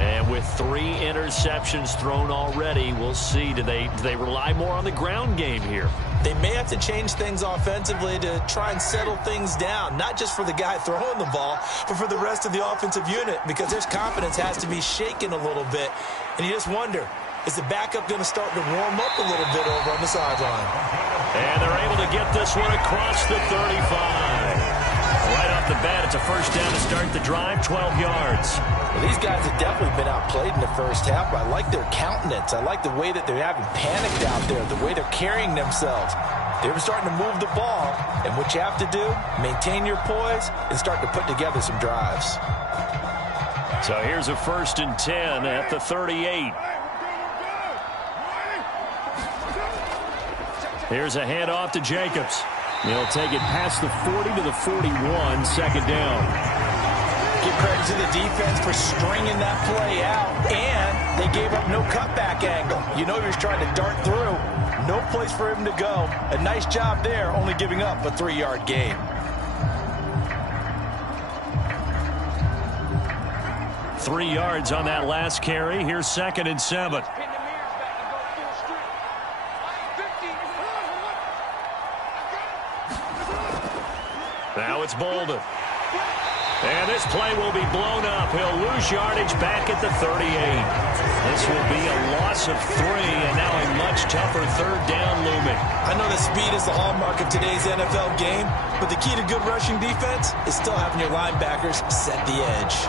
And with 3 interceptions thrown already, we'll see. Do they rely more on the ground game here? They may have to change things offensively to try and settle things down, not just for the guy throwing the ball, but for the rest of the offensive unit, because their confidence has to be shaken a little bit. And you just wonder, is the backup going to start to warm up a little bit over on the sideline? And they're able to get this one across the 35. Right off the bat, it's a first down to start the drive, 12 yards. Well, these guys have definitely been outplayed in the first half, but I like their countenance. I like the way that they're having panicked out there, the way they're carrying themselves. They're starting to move the ball, and what you have to do, maintain your poise and start to put together some drives. So here's a 1st and 10 at the 38. Here's a handoff to Jacobs. He'll take it past the 40 to the 41, second down. Give credit to the defense for stringing that play out, and they gave up no cutback angle. You know he was trying to dart through. No place for him to go. A nice job there, only giving up a 3-yard gain. Three yards on that last carry. Here's 2nd and 7. Now it's Bolden. And this play will be blown up. He'll lose yardage back at the 38. This will be a loss of 3, and now a much tougher 3rd down looming. I know that speed is the hallmark of today's NFL game, but the key to good rushing defense is still having your linebackers set the edge.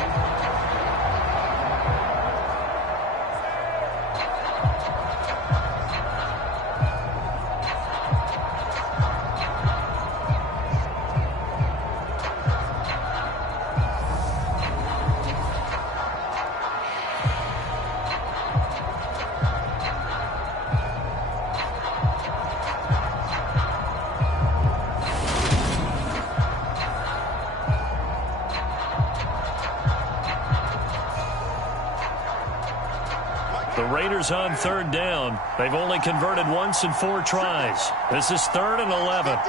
On 3rd down. They've only converted once in 4 tries. This is 3rd and 11.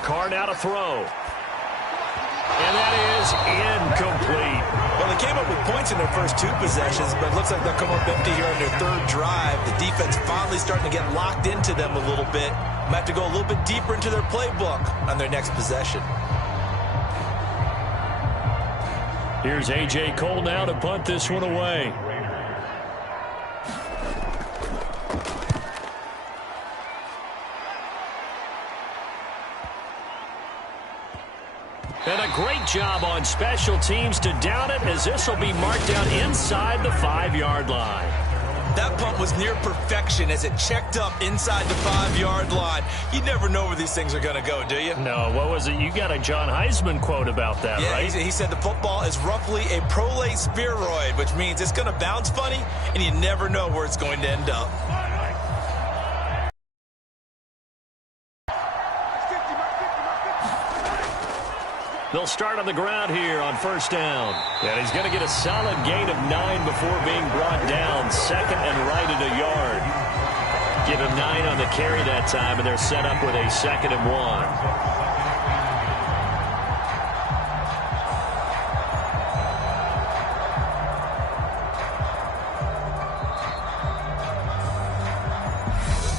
Carr now to throw. And that is incomplete. Well, they came up with points in their first 2 possessions, but it looks like they'll come up empty here on their 3rd drive. The defense finally starting to get locked into them a little bit. Might have to go a little bit deeper into their playbook on their next possession. Here's A.J. Cole now to punt this one away. And a great job on special teams to down it, as this will be marked down inside the 5-yard line. That punt was near perfection as it checked up inside the 5-yard line. You never know where these things are going to go, do you? No, what was it? You got a John Heisman quote about that, right? He said the football is roughly a prolate spheroid, which means it's going to bounce funny, and you never know where it's going to end up. They'll start on the ground here on 1st down. And he's going to get a solid gain of 9 before being brought down. 2nd and right at a yard. Give him 9 on the carry that time, and they're set up with a 2nd and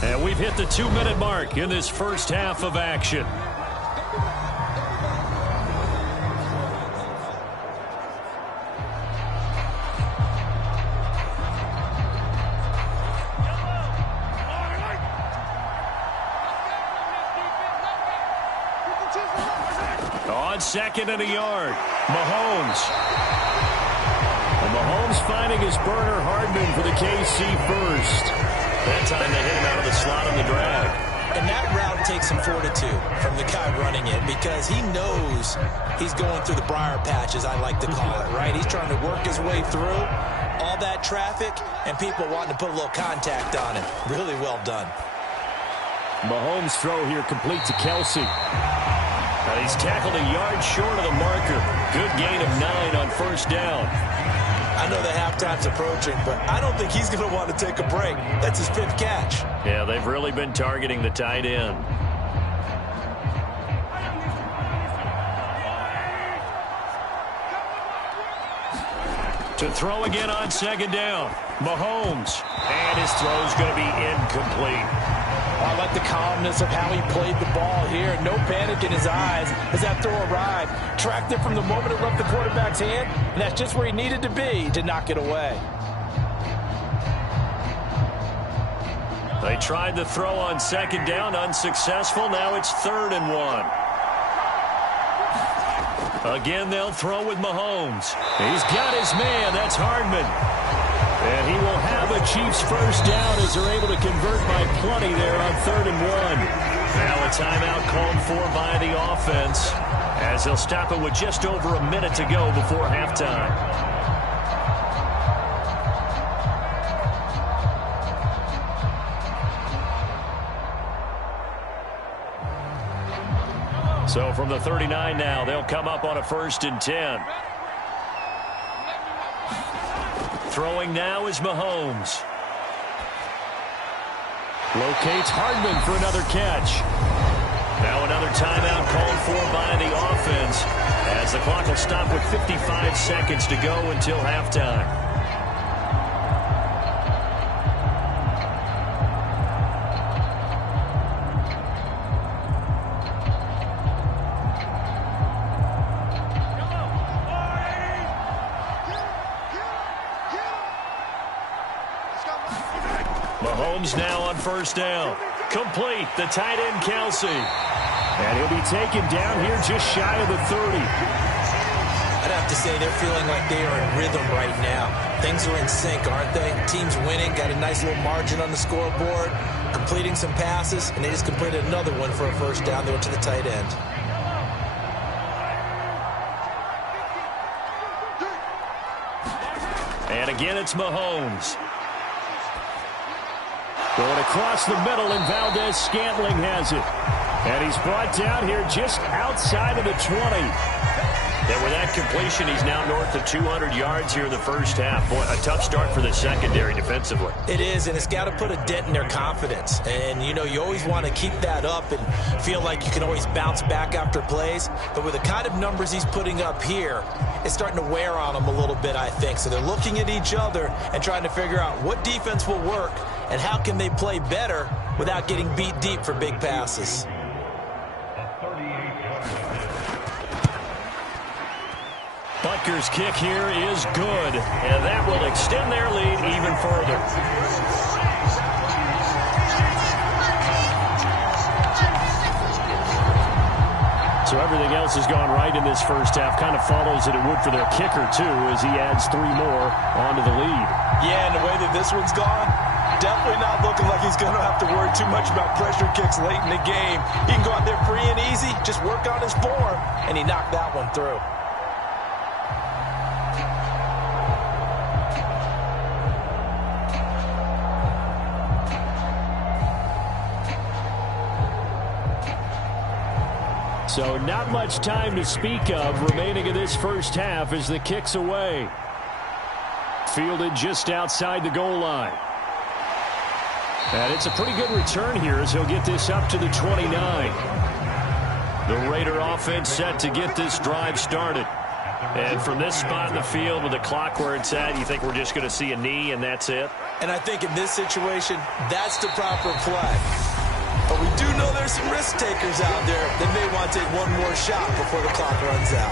1. And we've hit the 2-minute mark in this first half of action. On 2nd and a yard, Mahomes. And Mahomes finding his burner Hardman for the KC first. That time they hit him out of the slot on the drag. And that route takes some fortitude from the guy running it, because he knows he's going through the briar patch, as I like to call it, right? He's trying to work his way through all that traffic and people wanting to put a little contact on him. Really well done. Mahomes' throw here complete to Kelsey. And he's tackled a yard short of the marker. Good gain of 9 on 1st down. I know the halftime's approaching, but I don't think he's going to want to take a break. That's his 5th catch. Yeah, they've really been targeting the tight end. To throw again on second down. Mahomes. And his throw's going to be incomplete. I like the calmness of how he played the ball here. No panic in his eyes as that throw arrived. Tracked it from the moment it left the quarterback's hand, and that's just where he needed to be to knock it away. They tried the throw on second down, unsuccessful. Now it's 3rd and 1. Again, they'll throw with Mahomes. He's got his man. That's Hardman. And he will have a Chiefs first down as they're able to convert by plenty there on 3rd and 1. Now a timeout called for by the offense as they'll stop it with just over a minute to go before halftime. So from the 39 now, they'll come up on a 1st and 10. Throwing now is Mahomes. Locates Hardman for another catch. Now another timeout called for by the offense as the clock will stop with 55 seconds to go until halftime. Mahomes now on 1st down. Complete. The tight end, Kelsey. And he'll be taken down here just shy of the 30. I'd have to say they're feeling like they are in rhythm right now. Things are in sync, aren't they? Team's winning, got a nice little margin on the scoreboard, completing some passes, and they just completed another one for a 1st down. They went to the tight end. And again, it's Mahomes. Going across the middle, and Valdez-Scantling has it. And he's brought down here just outside of the 20. And with that completion, he's now north of 200 yards here in the first half. Boy, a tough start for the secondary defensively. It is, and it's got to put a dent in their confidence. And, you know, you always want to keep that up and feel like you can always bounce back after plays. But with the kind of numbers he's putting up here, it's starting to wear on them a little bit, I think. So they're looking at each other and trying to figure out what defense will work and how can they play better without getting beat deep for big passes. Butker's kick here is good, and that will extend their lead even further. So everything else has gone right in this first half. Kind of follows that it would for their kicker, too, as he adds 3 more onto the lead. Yeah, and the way that this one's gone, definitely not looking like he's going to have to worry too much about pressure kicks late in the game. He can go out there free and easy, just work on his form, and he knocked that one through. So not much time to speak of remaining in this first half as the kick's away. Fielded just outside the goal line. And it's a pretty good return here as he'll get this up to the 29. The Raider offense set to get this drive started. And from this spot in the field with the clock where it's at, you think we're just going to see a knee and that's it? And I think in this situation, that's the proper play. But we do know there's some risk takers out there that may want to take one more shot before the clock runs out.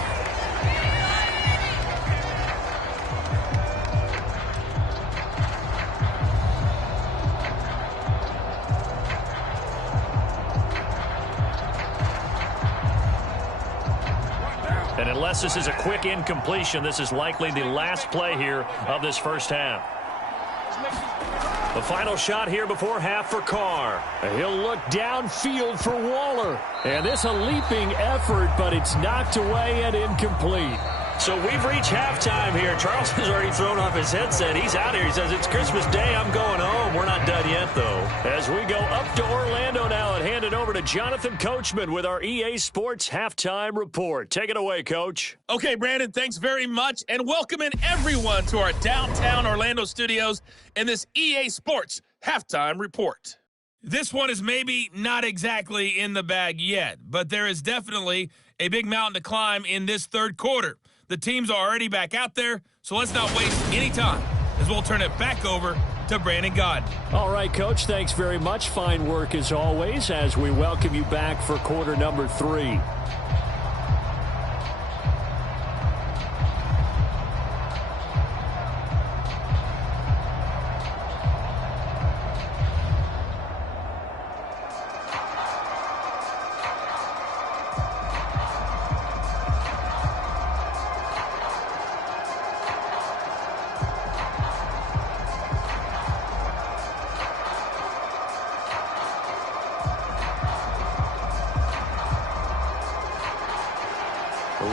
And unless this is a quick incompletion, this is likely the last play here of this first half. The final shot here before half for Carr. He'll look downfield for Waller. And this a leaping effort, but it's knocked away and incomplete. So we've reached halftime here. Charles has already thrown off his headset. He's out here. He says, it's Christmas Day. I'm going home. We're not done yet, though. As we go up to Orlando now and hand it over to Jonathan Coachman with our EA Sports Halftime Report. Take it away, Coach. Okay, Brandon, thanks very much. And welcoming everyone to our downtown Orlando studios in this EA Sports Halftime Report. This one is maybe not exactly in the bag yet, but there is definitely a big mountain to climb in this third quarter. The teams are already back out there, So let's not waste any time, as we'll turn it back over to Brandon Gaudin. All right, Coach, thanks very much. Fine work as always as we welcome you back for quarter number 3.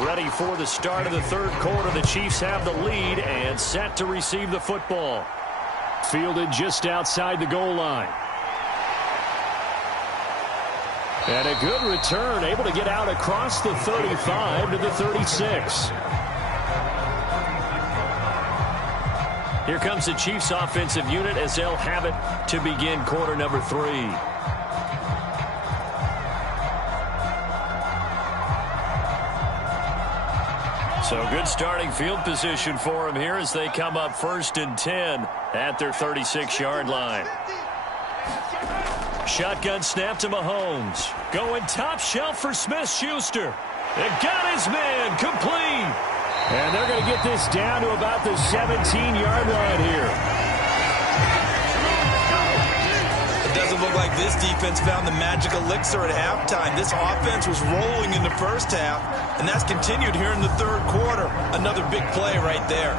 Ready for the start of the third quarter. The Chiefs have the lead and set to receive the football. Fielded just outside the goal line. And a good return, able to get out across the 35 to the 36. Here comes the Chiefs offensive unit as they'll have it to begin quarter number 3. So good starting field position for them here as they come up 1st and 10 at their 36-yard line. Shotgun snap to Mahomes. Going top shelf for Smith-Schuster. It got his man complete. And they're going to get this down to about the 17-yard line here. It doesn't look like this defense found the magic elixir at halftime. This offense was rolling in the first half, and that's continued here in the third quarter. Another big play right there.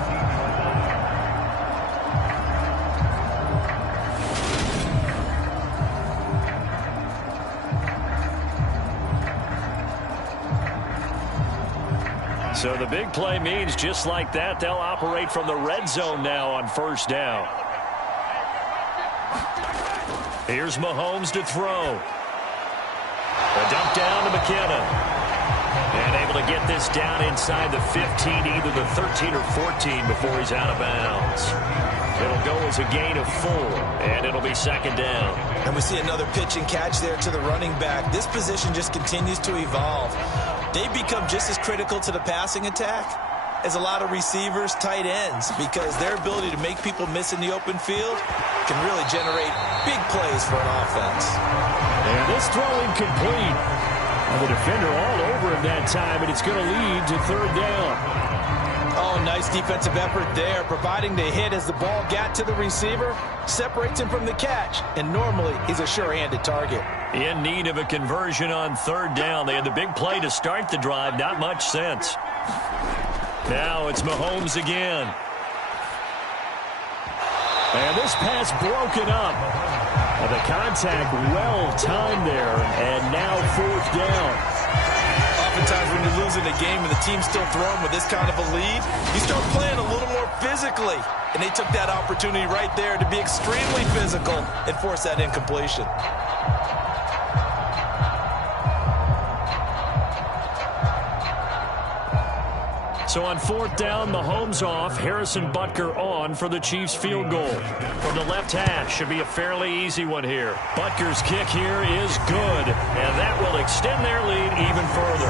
So the big play means just like that, they'll operate from the red zone now on 1st down. Here's Mahomes to throw. A dump down to McKenna. And able to get this down inside the 15, either the 13 or 14 before he's out of bounds. It'll go as a gain of 4, and it'll be 2nd down. And we see another pitch and catch there to the running back. This position just continues to evolve. They've become just as critical to the passing attack as a lot of receivers, tight ends, because their ability to make people miss in the open field can really generate big plays for an offense. And this throw incomplete. And the defender all over him that time, and it's going to lead to 3rd down. Oh, nice defensive effort there, providing the hit as the ball got to the receiver, separates him from the catch, and normally he's a sure-handed target. In need of a conversion on 3rd down. They had the big play to start the drive, not much sense. Now it's Mahomes again. And this pass broken up. And the contact well-timed there, and now 4th down. Oftentimes when you're losing a game and the team's still throwing with this kind of a lead, you start playing a little more physically. And they took that opportunity right there to be extremely physical and force that incompletion. So on 4th down, Mahomes off, Harrison Butker on for the Chiefs field goal. From the left hash, should be a fairly easy one here. Butker's kick here is good, and that will extend their lead even further.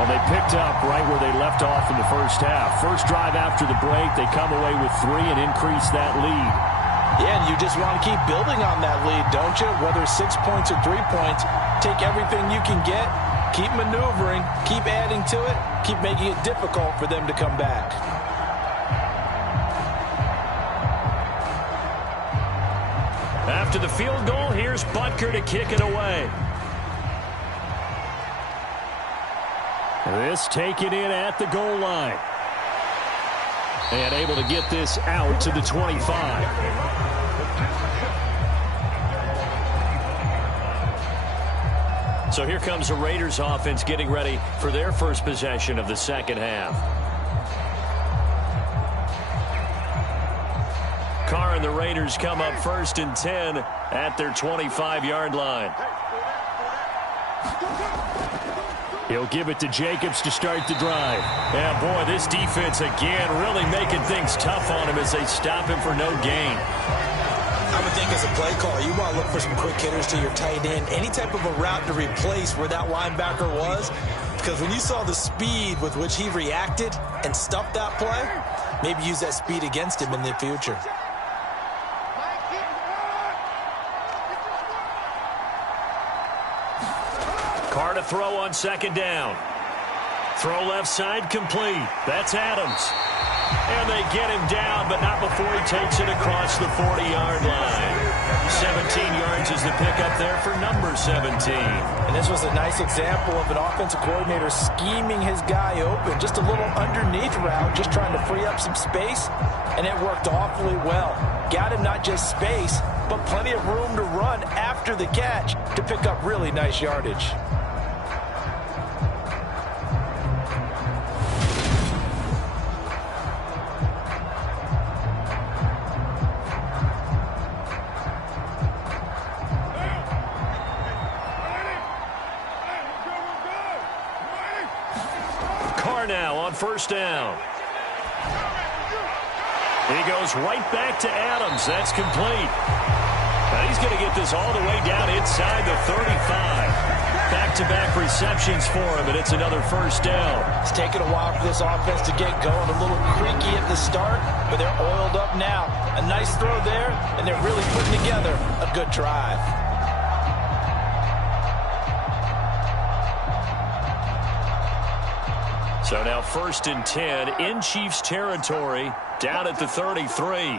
Well, they picked up right where they left off in the first half. First drive after the break, they come away with 3 and increase that lead. Yeah, and you just want to keep building on that lead, don't you? Whether it's 6 points or 3 points, take everything you can get, keep maneuvering, keep adding to it, keep making it difficult for them to come back. After the field goal, here's Butker to kick it away. This taken in at the goal line. And able to get this out to the 25. So here comes the Raiders offense getting ready for their first possession of the second half. Carr and the Raiders come up 1st and 10 at their 25-yard line. He'll give it to Jacobs to start the drive. Yeah, boy, this defense again really making things tough on him as they stop him for no gain. I would think as a play caller, you want to look for some quick hitters to your tight end, any type of a route to replace where that linebacker was, because when you saw the speed with which he reacted and stuffed that play, maybe use that speed against him in the future. Carr to throw on second down. Throw left side complete. That's Adams. And they get him down, but not before he takes it across the 40-yard line. 17 yards is the pickup there for number 17. And this was a nice example of an offensive coordinator scheming his guy open. Just a little underneath route, just trying to free up some space, and it worked awfully well. Got him not just space, but plenty of room to run after the catch to pick up really nice yardage. Now on first down. He goes right back to Adams. That's complete. Now he's going to get this all the way down inside the 35. Back-to-back receptions for him, and it's another first down. It's taken a while for this offense to get going. A little creaky at the start, but they're oiled up now. A nice throw there, and they're really putting together a good drive. So now 1st and 10 in Chiefs territory, down at the 33.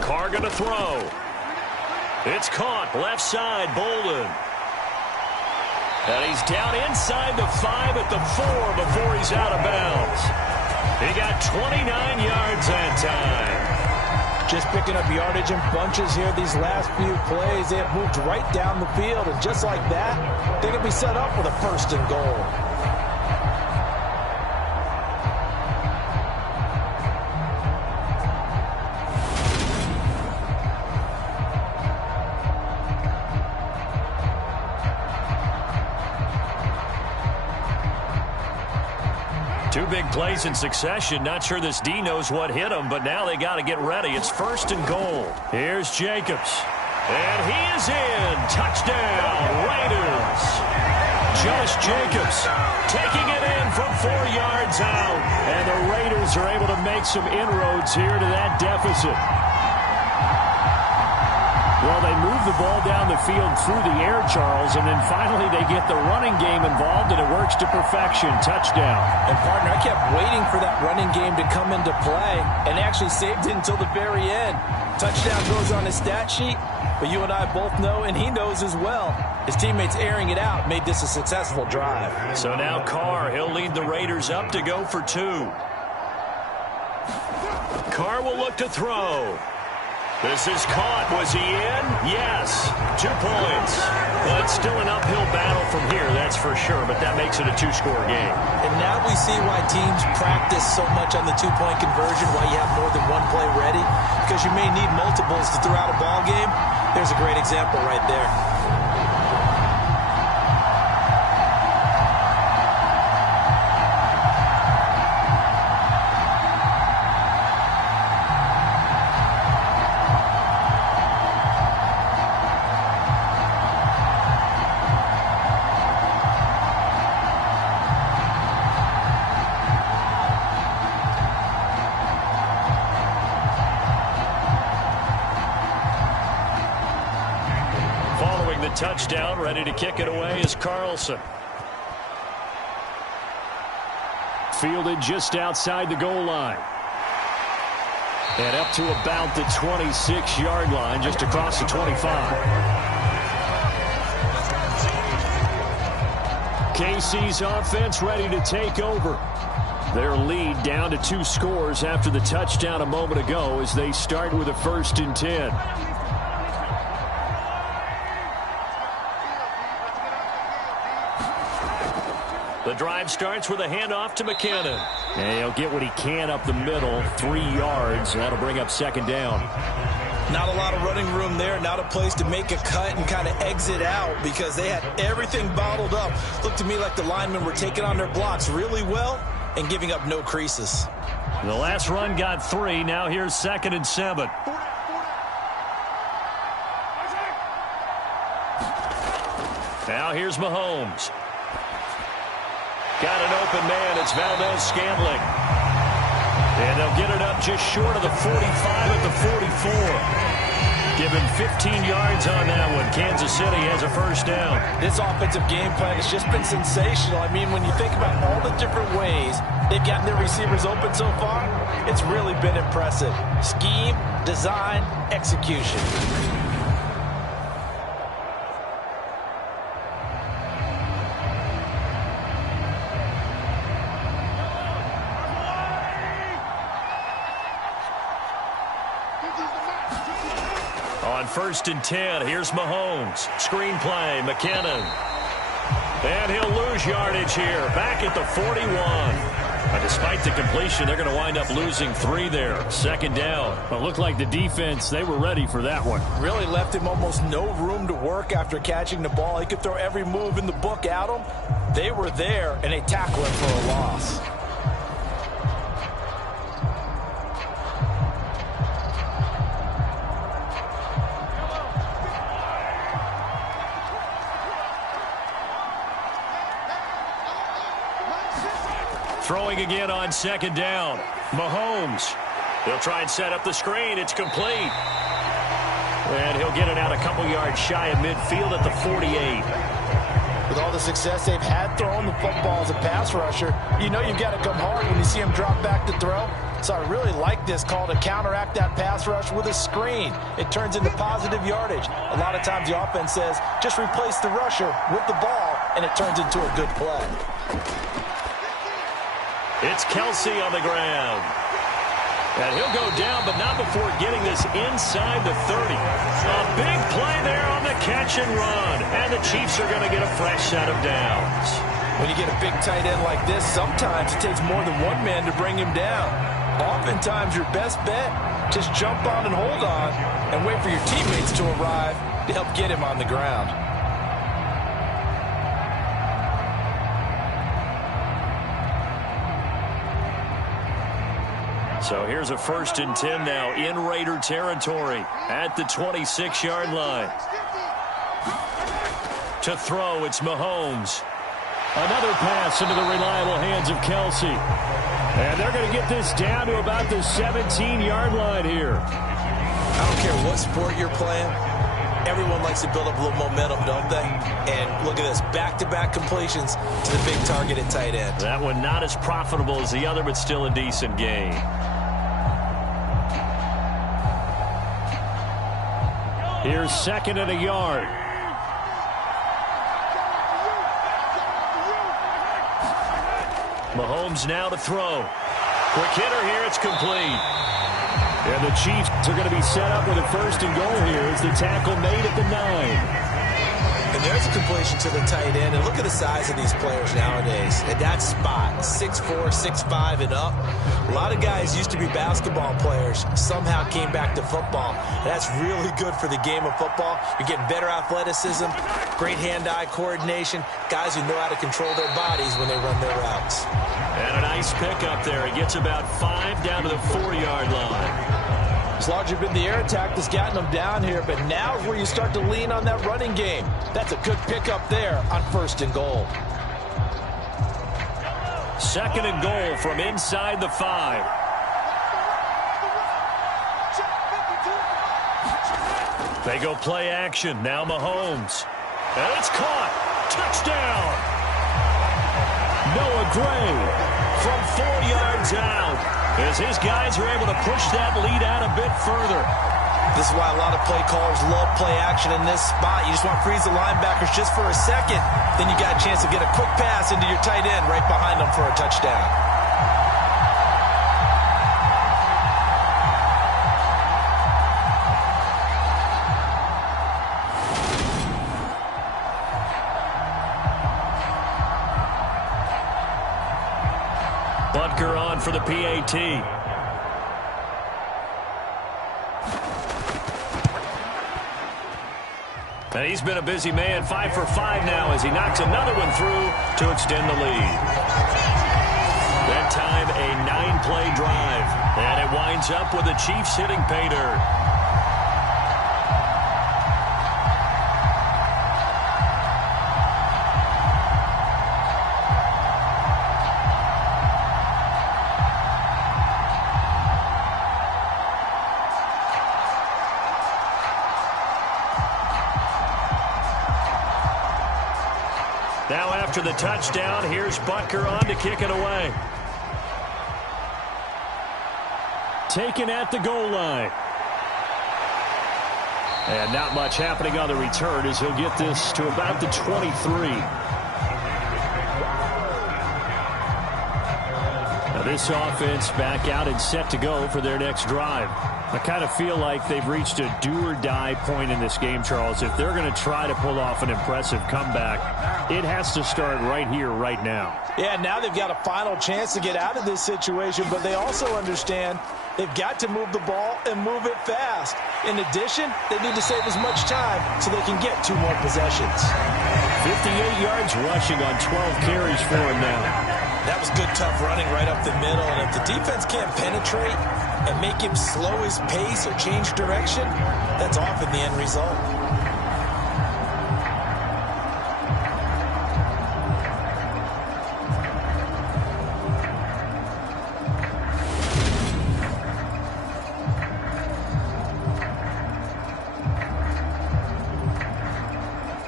Carr going to throw. It's caught left side, Bolden. And he's down inside the 5 at the 4 before he's out of bounds. He got 29 yards that time. Just picking up yardage in bunches here these last few plays. They have moved right down the field, and just like that, they can be set up with a 1st and goal. Two big plays in succession. Not sure this D knows what hit him, but now they got to get ready. It's 1st and goal. Here's Jacobs. And he is in. Touchdown, Raiders. Josh Jacobs taking it in from 4 yards out. And the Raiders are able to make some inroads here to that deficit. Well, they move the ball down the field through the air, Charles, and then finally they get the running game involved, and it works to perfection. Touchdown. And, partner, I kept waiting for that running game to come into play and actually saved it until the very end. Touchdown goes on his stat sheet, but you and I both know, and he knows as well, his teammates airing it out made this a successful drive. So now Carr, he'll lead the Raiders up to go for 2. Carr will look to throw. This is caught. Was he in? Yes. 2 points. But still an uphill battle from here, that's for sure. But that makes it a 2-score game. And now we see why teams practice so much on the 2-point conversion, why you have more than one play ready. Because you may need multiples to throw out a ball game. There's a great example right there. Touchdown, ready to kick it away is Carlson. Fielded just outside the goal line. And up to about the 26-yard line, just across the 25. KC's offense ready to take over. Their lead down to 2 scores after the touchdown a moment ago as they start with a 1st and 10. The drive starts with a handoff to McKinnon. And he'll get what he can up the middle, 3 yards. That'll bring up 2nd down. Not a lot of running room there. Not a place to make a cut and kind of exit out because they had everything bottled up. Looked to me like the linemen were taking on their blocks really well, and giving up no creases. The last run got 3. Now here's 2nd and 7. Now here's Mahomes. Got an open man. It's Valdez-Scantling. And they'll get it up just short of the 45 at the 44. Give him 15 yards on that one. Kansas City has a first down. This offensive game plan has just been sensational. I mean, when you think about all the different ways they've gotten their receivers open so far, it's really been impressive. Scheme, design, execution. On 1st and 10, here's Mahomes. Screen play, McKinnon. And he'll lose yardage here. Back at the 41. But despite the completion, they're going to wind up losing 3 there. 2nd down. But it looked like the defense, they were ready for that one. Really left him almost no room to work after catching the ball. He could throw every move in the book at him. They were there, and they tackled him for a loss. Throwing again on 2nd down. Mahomes. He'll try and set up the screen. It's complete. And he'll get it out a couple yards shy of midfield at the 48. With all the success they've had throwing the football as a pass rusher, you know you've got to come hard when you see him drop back to throw. So I really like this call to counteract that pass rush with a screen. It turns into positive yardage. A lot of times the offense says, just replace the rusher with the ball, and it turns into a good play. It's Kelsey on the ground. And he'll go down, but not before getting this inside the 30. A big play there on the catch and run. And the Chiefs are going to get a fresh set of downs. When you get a big tight end like this, sometimes it takes more than one man to bring him down. Oftentimes, your best bet, just jump on and hold on and wait for your teammates to arrive to help get him on the ground. So here's a 1st and 10 now in Raider territory at the 26-yard line. To throw, it's Mahomes. Another pass into the reliable hands of Kelsey. And they're going to get this down to about the 17-yard line here. I don't care what sport you're playing. Everyone likes to build up a little momentum, don't they? And look at this, back-to-back completions to the big targeted tight end. That one not as profitable as the other, but still a decent gain. Here's 2nd and a yard. Mahomes now to throw. Quick hitter here, it's complete. And the Chiefs are going to be set up with a 1st and goal here as the tackle made at the 9. And there's a completion to the tight end. And look at the size of these players nowadays. At that spot, 6'4", 6'5", and up. A lot of guys used to be basketball players, somehow came back to football. And that's really good for the game of football. You're getting better athleticism, great hand-eye coordination, guys who know how to control their bodies when they run their routes. And a nice pickup there. He gets about 5 down to the 4-yard line. It's largely been the air attack that's gotten them down here, but now is where you start to lean on that running game. That's a good pickup there on 1st and goal. 2nd and goal from inside the 5. They go play action. Now Mahomes. And it's caught. Touchdown. Noah Gray from 4 yards out. As his guys are able to push that lead out a bit further. This is why a lot of play callers love play action in this spot. You just want to freeze the linebackers just for a second. Then you got a chance to get a quick pass into your tight end right behind them for a touchdown. Butker on for the PAT. And he's been a busy man, 5 for 5 now as he knocks another one through to extend the lead. That play drive. And it winds up with the Chiefs hitting pay dirt. Now after the touchdown, here's Butker on to kick it away. Taken at the goal line. And not much happening on the return as he'll get this to about the 23. Now this offense back out and set to go for their next drive. I kind of feel like they've reached a do-or-die point in this game, Charles. If they're going to try to pull off an impressive comeback, it has to start right here, right now. Yeah, now they've got a final chance to get out of this situation, but they also understand they've got to move the ball and move it fast. In addition, they need to save as much time so they can get 2 more possessions. 58 yards rushing on 12 carries for him now. That was good, tough running right up the middle, and if the defense can't penetrate and make him slow his pace or change direction, that's often the end result.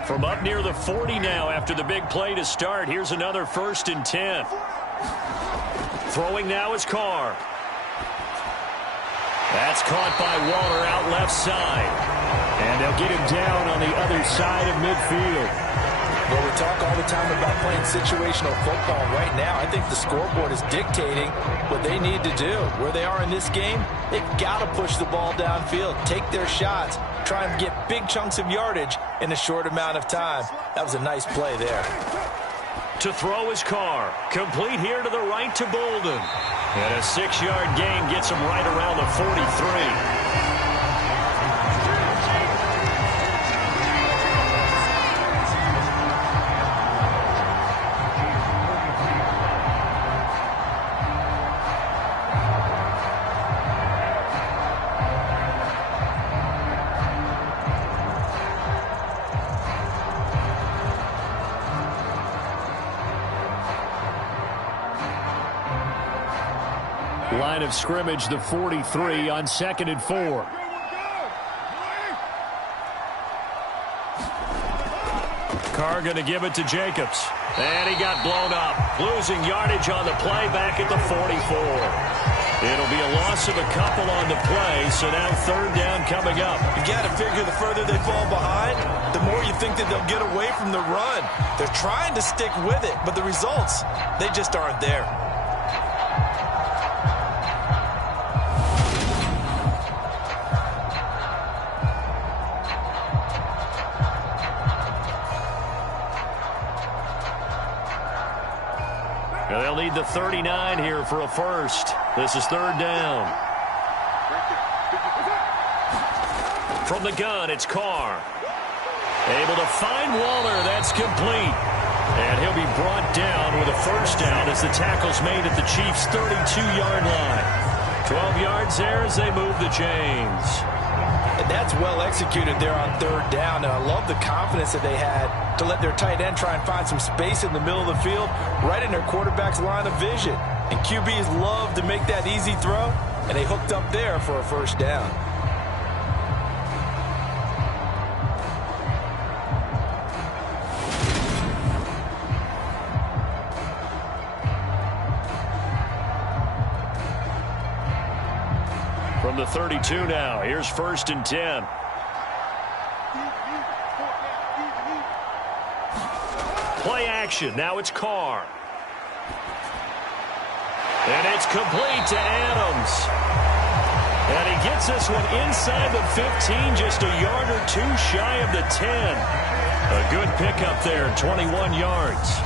From up near the 40 now after the big play to start, here's another 1st and 10. Throwing now is Carr. That's caught by Waller out left side. And they'll get him down on the other side of midfield. Well, we talk all the time about playing situational football. Right now, I think the scoreboard is dictating what they need to do. Where they are in this game, they've got to push the ball downfield, take their shots, try and get big chunks of yardage in a short amount of time. That was a nice play there. To throw is Carr. Complete here to the right to Bolden. And a 6-yard gain gets him right around the 43. Line of scrimmage, the 43 on 2nd and 4. Carr going to give it to Jacobs. And he got blown up. Losing yardage on the play back at the 44. It'll be a loss of a couple on the play, so now 3rd down coming up. You got to figure the further they fall behind, the more you think that they'll get away from the run. They're trying to stick with it, but the results, they just aren't there. They'll need the 39 here for a first. This is 3rd down. From the gun, it's Carr. Able to find Waller. That's complete. And he'll be brought down with a first down as the tackle's made at the Chiefs' 32-yard line. 12 yards there as they move the chains. And that's well executed there on 3rd down. And I love the confidence that they had to let their tight end try and find some space in the middle of the field, right in their quarterback's line of vision. And QBs love to make that easy throw, and they hooked up there for a first down. From the 32 now, here's 1st and 10. Play action, now it's Carr. And it's complete to Adams. And he gets this one inside the 15, just a yard or 2 shy of the 10. A good pickup there, 21 yards.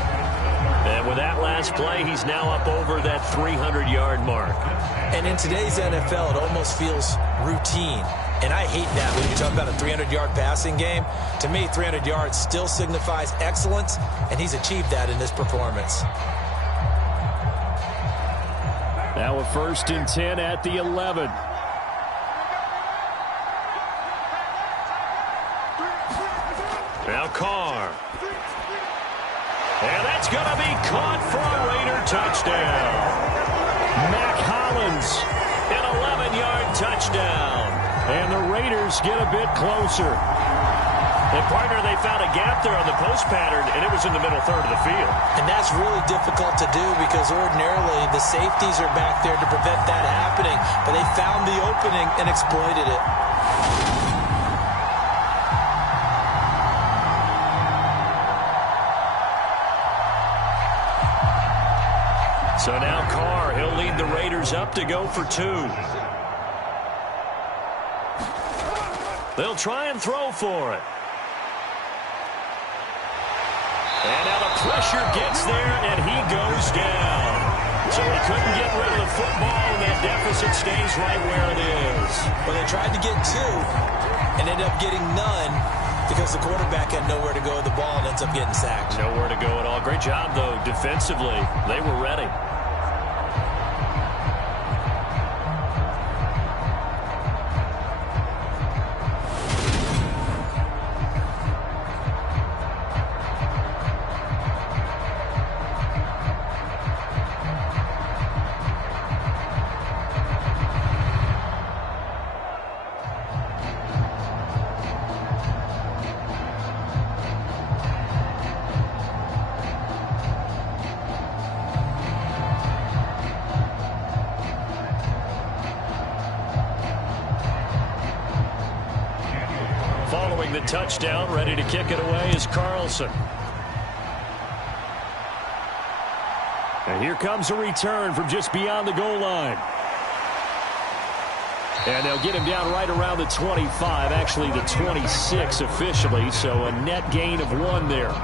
And with that last play, he's now up over that 300-yard mark. And in today's NFL, it almost feels routine. And I hate that when you talk about a 300-yard passing game. To me, 300 yards still signifies excellence, and he's achieved that in this performance. Now a 1st and 10 at the 11. Now Carr. And that's going to be caught for a Raider touchdown. Mac Hollins, An 11-yard touchdown. and the Raiders get a bit closer. And, partner, they found a gap there on the post pattern, and it was in the middle third of the field. And that's really difficult to do because ordinarily the safeties are back there to prevent that happening. But they found the opening and exploited it. So now Carr, he'll lead the Raiders up to go for 2. They'll try and throw for it. And now the pressure gets there, and he goes down. So he couldn't get rid of the football, and that deficit stays right where it is. Well, they tried to get 2 and ended up getting none because the quarterback had nowhere to go with the ball and ends up getting sacked. Nowhere to go at all. Great job, though, defensively. They were ready. Following the touchdown, ready to kick it away is Carlson. And here comes a return from just beyond the goal line. And they'll get him down right around the 25, actually the 26 officially, so a net gain of 1 there.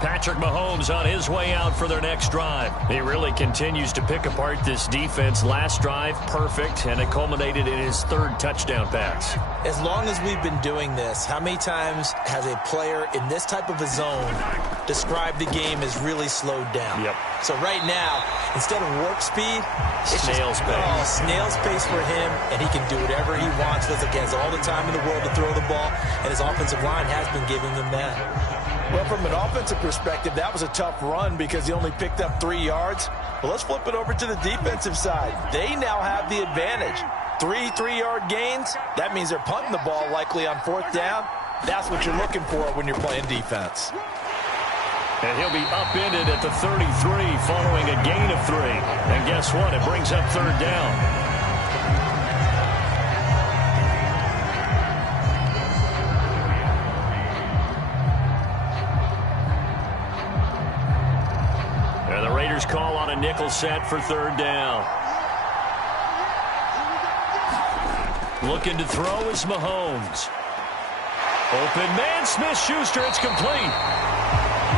Patrick Mahomes on his way out for their next drive. He really continues to pick apart this defense. Last drive, perfect, and it culminated in his 3rd touchdown pass. As long as we've been doing this, how many times has a player in this type of a zone described the game as really slowed down? Yep. So right now, instead of warp speed, it's Snail's pace. Snail's pace for him, and he can do whatever he wants. Feels like he has all the time in the world to throw the ball, and his offensive line has been giving him that. Well, from an offensive perspective, that was a tough run because he only picked up 3 yards. Well, let's flip it over to the defensive side. They now have the advantage. 3 3-yard gains. That means they're punting the ball likely on 4th down. That's what you're looking for when you're playing defense. And he'll be upended at the 33 following a gain of 3. And guess what? It brings up 3rd down. Call on a nickel set for 3rd down. Looking to throw is Mahomes. Open man, Smith-Schuster, it's complete.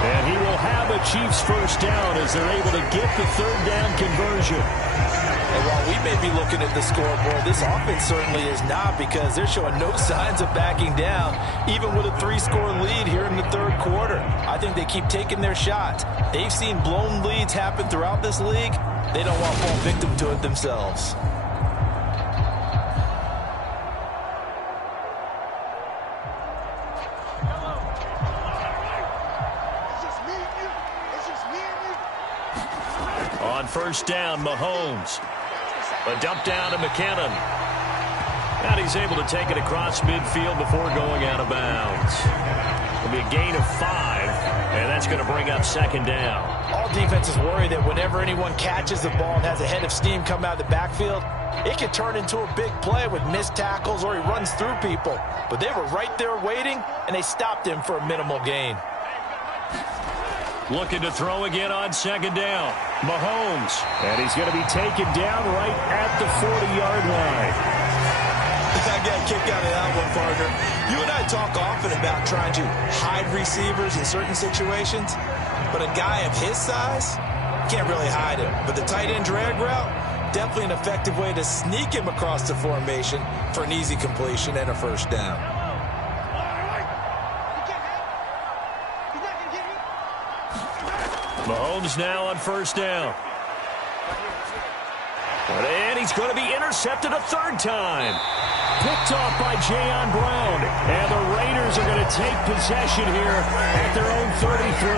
And he will have a Chiefs 1st down as they're able to get the 3rd down conversion. And while we may be looking at the scoreboard, this offense certainly is not because they're showing no signs of backing down, even with a 3-score lead here in the 3rd quarter. I think they keep taking their shots. They've seen blown leads happen throughout this league. They don't want to fall victim to it themselves. On 1st down, Mahomes. A dump down to McKinnon. And he's able to take it across midfield before going out of bounds. It'll be a gain of 5, and that's going to bring up 2nd down. All defenses worry that whenever anyone catches the ball and has a head of steam come out of the backfield, it can turn into a big play with missed tackles or he runs through people. But they were right there waiting, and they stopped him for a minimal gain. Looking to throw again on 2nd down. Mahomes. And he's going to be taken down right at the 40-yard line. I got a kick out of that one, partner. You and I talk often about trying to hide receivers in certain situations, but a guy of his size can't really hide him. But the tight end drag route, definitely an effective way to sneak him across the formation for an easy completion and a 1st down. Mahomes now on 1st down. And he's going to be intercepted a third time. Picked off by Jayon Brown. And the Raiders are going to take possession here at their own 33.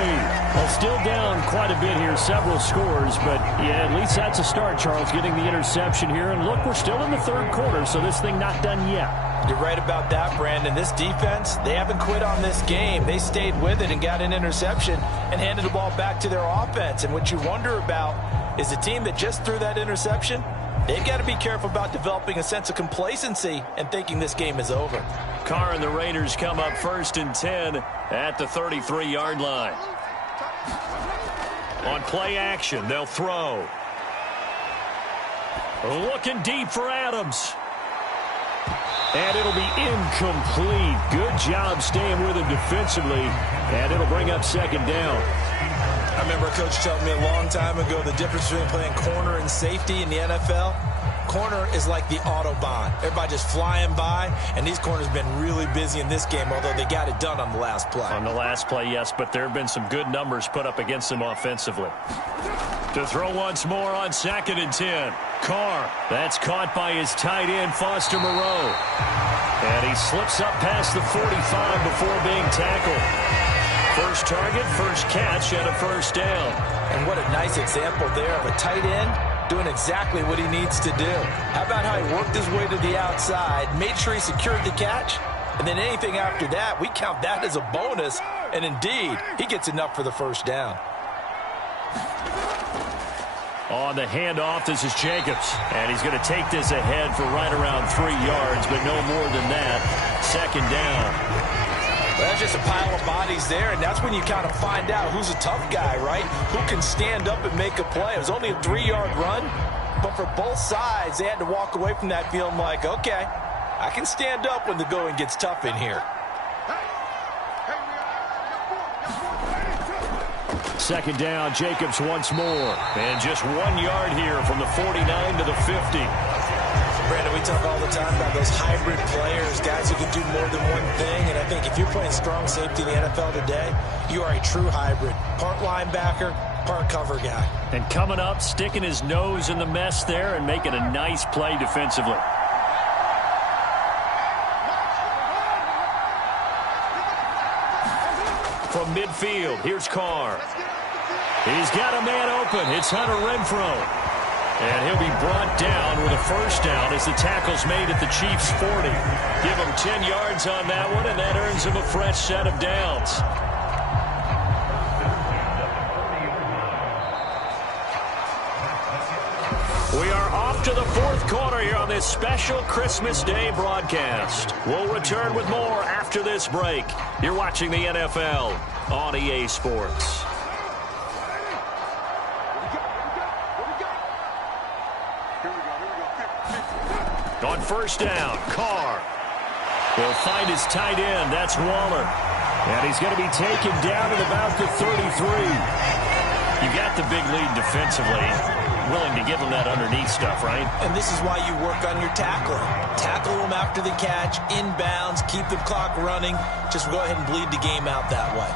Well, still down quite a bit here, several scores. But, yeah, at least that's a start, Charles, getting the interception here. And look, we're still in the third quarter, so this thing not done yet. You're right about that, Brandon. This defense, they haven't quit on this game. They stayed with it and got an interception and handed the ball back to their offense. And what you wonder about is the team that just threw that interception, they've got to be careful about developing a sense of complacency and thinking this game is over. Carr and the Raiders come up 1st and 10 at the 33-yard line. On play action, they'll throw. Looking deep for Adams. And it'll be incomplete. Good job staying with him defensively. And it'll bring up 2nd down. I remember a coach telling me a long time ago the difference between playing corner and safety in the NFL. Corner is like the Autobahn. Everybody just flying by, and these corners have been really busy in this game, although they got it done on the last play. On the last play, yes, but there have been some good numbers put up against them offensively. To throw once more on 2nd and 10. Carr, that's caught by his tight end, Foster Moreau. And he slips up past the 45 before being tackled. First target, first catch, and a 1st down. And what a nice example there of a tight end doing exactly what he needs to do. How about how he worked his way to the outside, made sure he secured the catch, and then anything after that, we count that as a bonus. And indeed, he gets enough for the 1st down. On the handoff, this is Jacobs. And he's going to take this ahead for right around 3 yards, but no more than that. 2nd down. Well, that's just a pile of bodies there, and that's when you kind of find out who's a tough guy, right? Who can stand up and make a play. It was only a 3-yard run, but for both sides, they had to walk away from that feeling like, okay, I can stand up when the going gets tough in here. 2nd down, Jacobs once more. And just 1 yard here from the 49 to the 50. Brandon, we talk all the time about those hybrid players, guys who can do more than one thing. And I think if you're playing strong safety in the NFL today, you are a true hybrid. Part linebacker, part cover guy. And coming up, sticking his nose in the mess there and making a nice play defensively. From midfield, here's Carr. He's got a man open. It's Hunter Renfrow. And he'll be brought down with a 1st down as the tackle's made at the Chiefs' 40. Give him 10 yards on that one, and that earns him a fresh set of downs. We are off to the 4th quarter here on this special Christmas Day broadcast. We'll return with more after this break. You're watching the NFL on EA Sports. On 1st down, Carr will find his tight end. That's Waller. And he's going to be taken down at about the 33. You got the big lead defensively. Willing to give him that underneath stuff, right? And this is why you work on your tackling. Tackle them after the catch, inbounds, keep the clock running. Just go ahead and bleed the game out that way.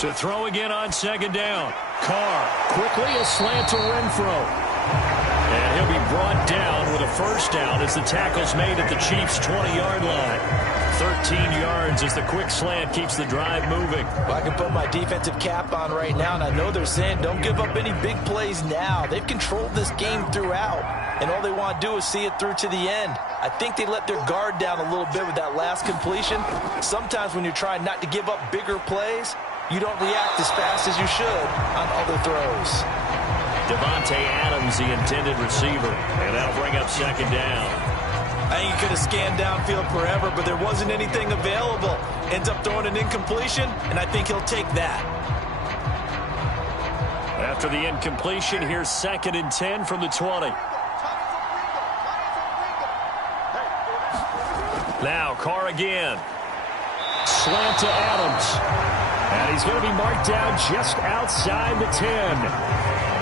To throw again on 2nd down. Carr quickly a slant to Renfrow. And he'll be brought down with a 1st down as the tackle's made at the Chiefs' 20-yard line. 13 yards as the quick slant keeps the drive moving. Well, I can put my defensive cap on right now, and I know they're saying don't give up any big plays now. They've controlled this game throughout, and all they want to do is see it through to the end. I think they let their guard down a little bit with that last completion. Sometimes when you're trying not to give up bigger plays, you don't react as fast as you should on other throws. Devontae Adams, the intended receiver, and that'll bring up 2nd down. I think he could have scanned downfield forever, but there wasn't anything available. Ends up throwing an incompletion, and I think he'll take that. After the incompletion, here's 2nd and 10 from the 20. Now Carr again. Slant to Adams. And he's going to be marked down just outside the 10.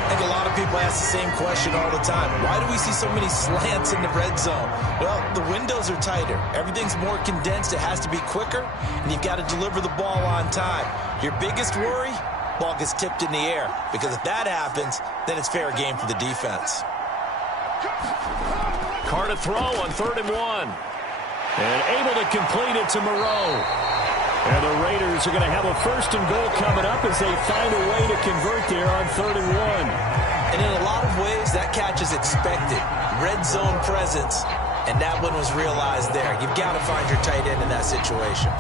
I think a lot of people ask the same question all the time. Why do we see so many slants in the red zone? Well, the windows are tighter. Everything's more condensed. It has to be quicker, and you've got to deliver the ball on time. Your biggest worry? Ball gets tipped in the air, because if that happens, then it's fair game for the defense. Carr to throw on 3rd and 1. And able to complete it to Moreau. And the Raiders are going to have a 1st and goal coming up as they find a way to convert there on 3rd and 1. And in a lot of ways, that catch is expected. Red zone presence, and that one was realized there. You've got to find your tight end in that situation.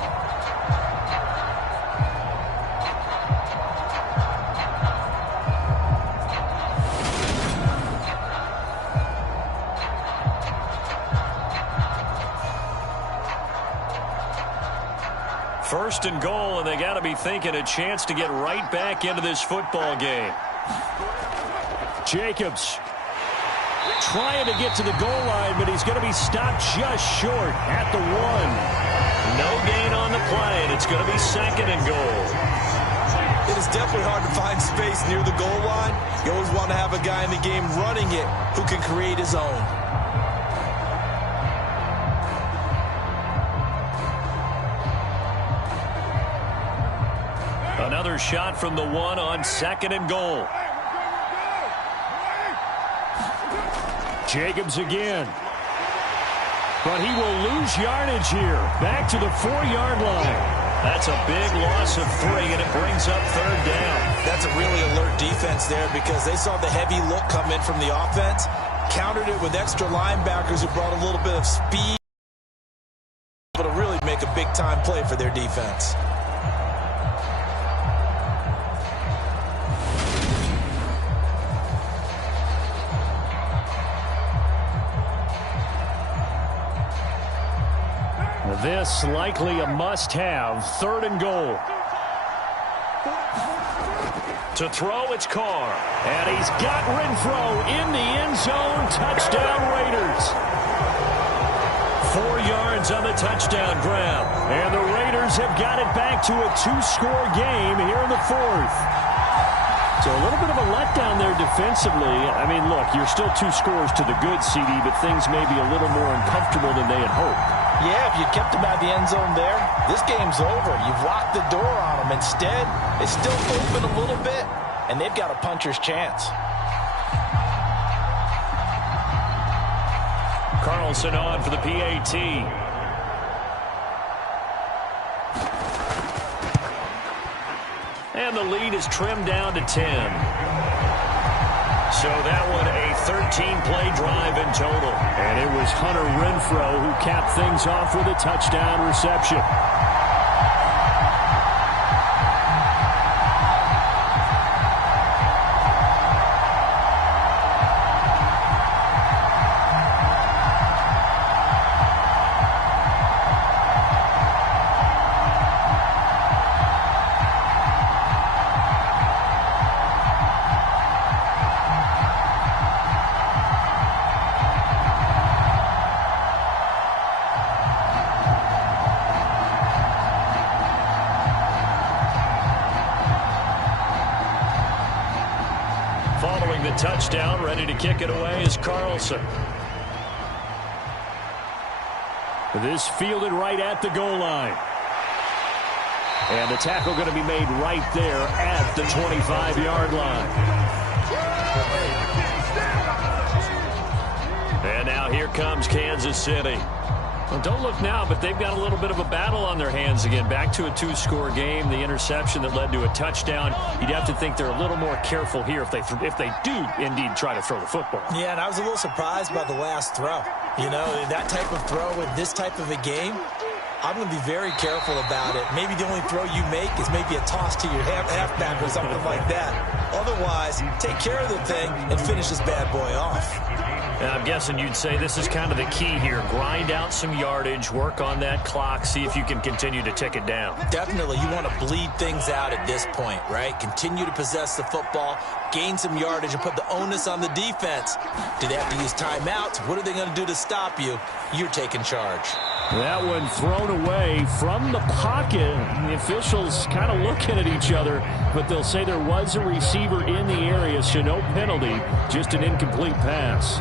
First and goal, and they got to be thinking a chance to get right back into this football game. Jacobs trying to get to the goal line, but he's going to be stopped just short at the 1. No gain on the play, and it's going to be 2nd and goal. It is definitely hard to find space near the goal line. You always want to have a guy in the game running it who can create his own. Another shot from the 1 on 2nd and goal. Jacobs again. But he will lose yardage here. Back to the 4-yard line. That's a big loss of 3, and it brings up 3rd down. That's a really alert defense there because they saw the heavy look come in from the offense, countered it with extra linebackers who brought a little bit of speed, able to really make a big-time play for their defense. This likely a must-have. 3rd and goal. To throw, it's Carr. And he's got Renfro in the end zone. Touchdown, Raiders. 4 yards on the touchdown grab. And the Raiders have got it back to a 2-score game here in the 4th. So a little bit of a letdown there defensively. I mean, look, you're still 2 scores to the good, CD, but things may be a little more uncomfortable than they had hoped. Yeah, if you kept them out of the end zone there, this game's over. You've locked the door on them. Instead, it's still open a little bit, and they've got a puncher's chance. Carlson on for the PAT. And the lead is trimmed down to 10. So that one a 13-play drive in total. And it was Hunter Renfro who capped things off with a touchdown reception. Touchdown, ready to kick it away is Carlson. This fielded right at the goal line. And the tackle going to be made right there at the 25-yard line. And now here comes Kansas City. Well, don't look now, but they've got a little bit of a battle on their hands again. Back to a 2-score game. The interception that led to a touchdown. You'd have to think they're a little more careful here if they do indeed try to throw the football. Yeah, and I was a little surprised by the last throw. You know, that type of throw in this type of a game, I'm going to be very careful about it. Maybe the only throw you make is maybe a toss to your halfback or something like that. Otherwise, take care of the thing and finish this bad boy off. And I'm guessing you'd say this is kind of the key here. Grind out some yardage, work on that clock, see if you can continue to tick it down. Definitely. You want to bleed things out at this point, right? Continue to possess the football, gain some yardage, and put the onus on the defense. Do they have to use timeouts? What are they going to do to stop you? You're taking charge. That one thrown away from the pocket. The officials kind of looking at each other, but they'll say there was a receiver in the area, so no penalty, just an incomplete pass.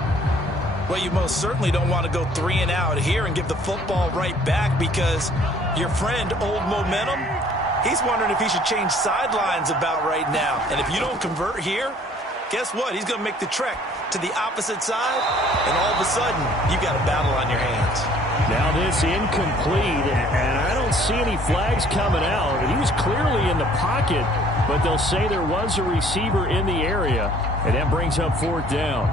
Well, you most certainly don't want to go 3 and out here and give the football right back, because your friend, Old Momentum, he's wondering if he should change sidelines about right now. And if you don't convert here, guess what? He's going to make the trek to the opposite side, and all of a sudden, you've got a battle on your hands. Now this incomplete, and I don't see any flags coming out. He was clearly in the pocket, but they'll say there was a receiver in the area, and that brings up 4th down.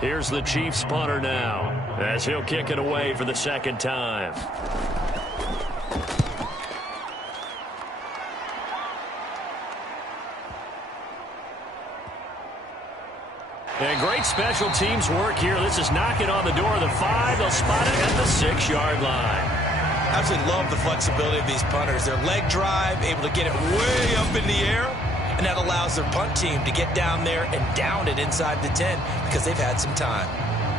Here's the Chiefs punter now, as he'll kick it away for the 2nd time. And great special teams work here. This is knocking on the door of the 5. They'll spot it at the 6-yard line. Absolutely love the flexibility of these punters. Their leg drive, able to get it way up in the air, and that allows their punt team to get down there and down it inside the 10 because they've had some time.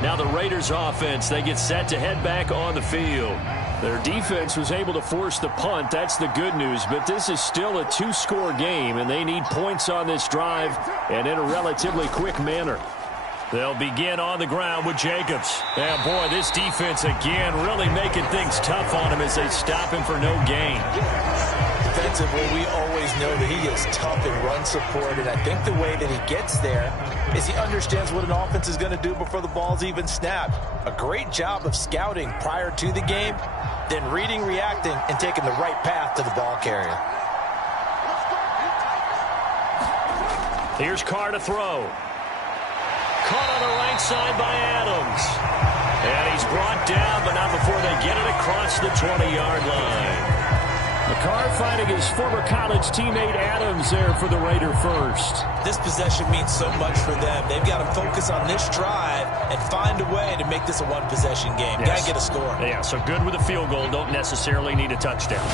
Now the Raiders offense, they get set to head back on the field. Their defense was able to force the punt. That's the good news, but this is still a 2-score game, and they need points on this drive and in a relatively quick manner. They'll begin on the ground with Jacobs. And boy, this defense again really making things tough on him as they stop him for no gain. Defensively, we always know that he is tough in run support, and I think the way that he gets there is he understands what an offense is going to do before the ball's even snapped. A great job of scouting prior to the game, then reading, reacting, and taking the right path to the ball carrier. Here's Carr to throw. Caught on the right side by Adams. And he's brought down, but not before they get it across the 20-yard line. Carr finding his former college teammate Adams there for the Raider first. This possession means so much for them. They've got to focus on this drive and find a way to make this a one-possession game. Got to get a score. Yeah, so good with a field goal. Don't necessarily need a touchdown.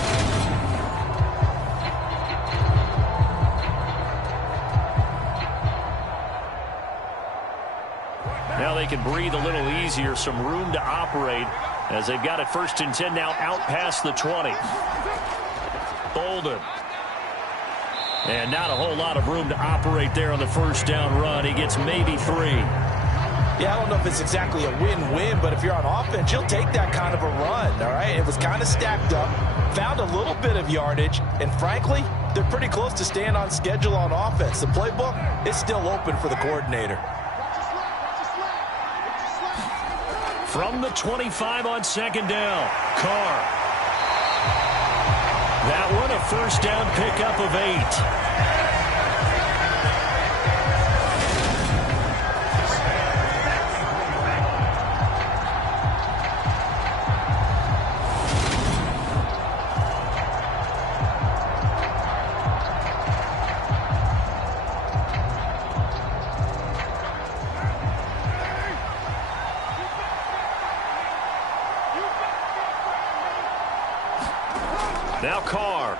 Now they can breathe a little easier, some room to operate as they've got it 1st and 10 now out past the 20. Bolden. And not a whole lot of room to operate there on the 1st down run. He gets maybe 3. Yeah, I don't know if it's exactly a win-win, but if you're on offense, you'll take that kind of a run, all right? It was kind of stacked up, found a little bit of yardage, and frankly, they're pretty close to staying on schedule on offense. The playbook is still open for the coordinator. From the 25 on 2nd down, Carr. That one a 1st down pickup of 8. Now Carr.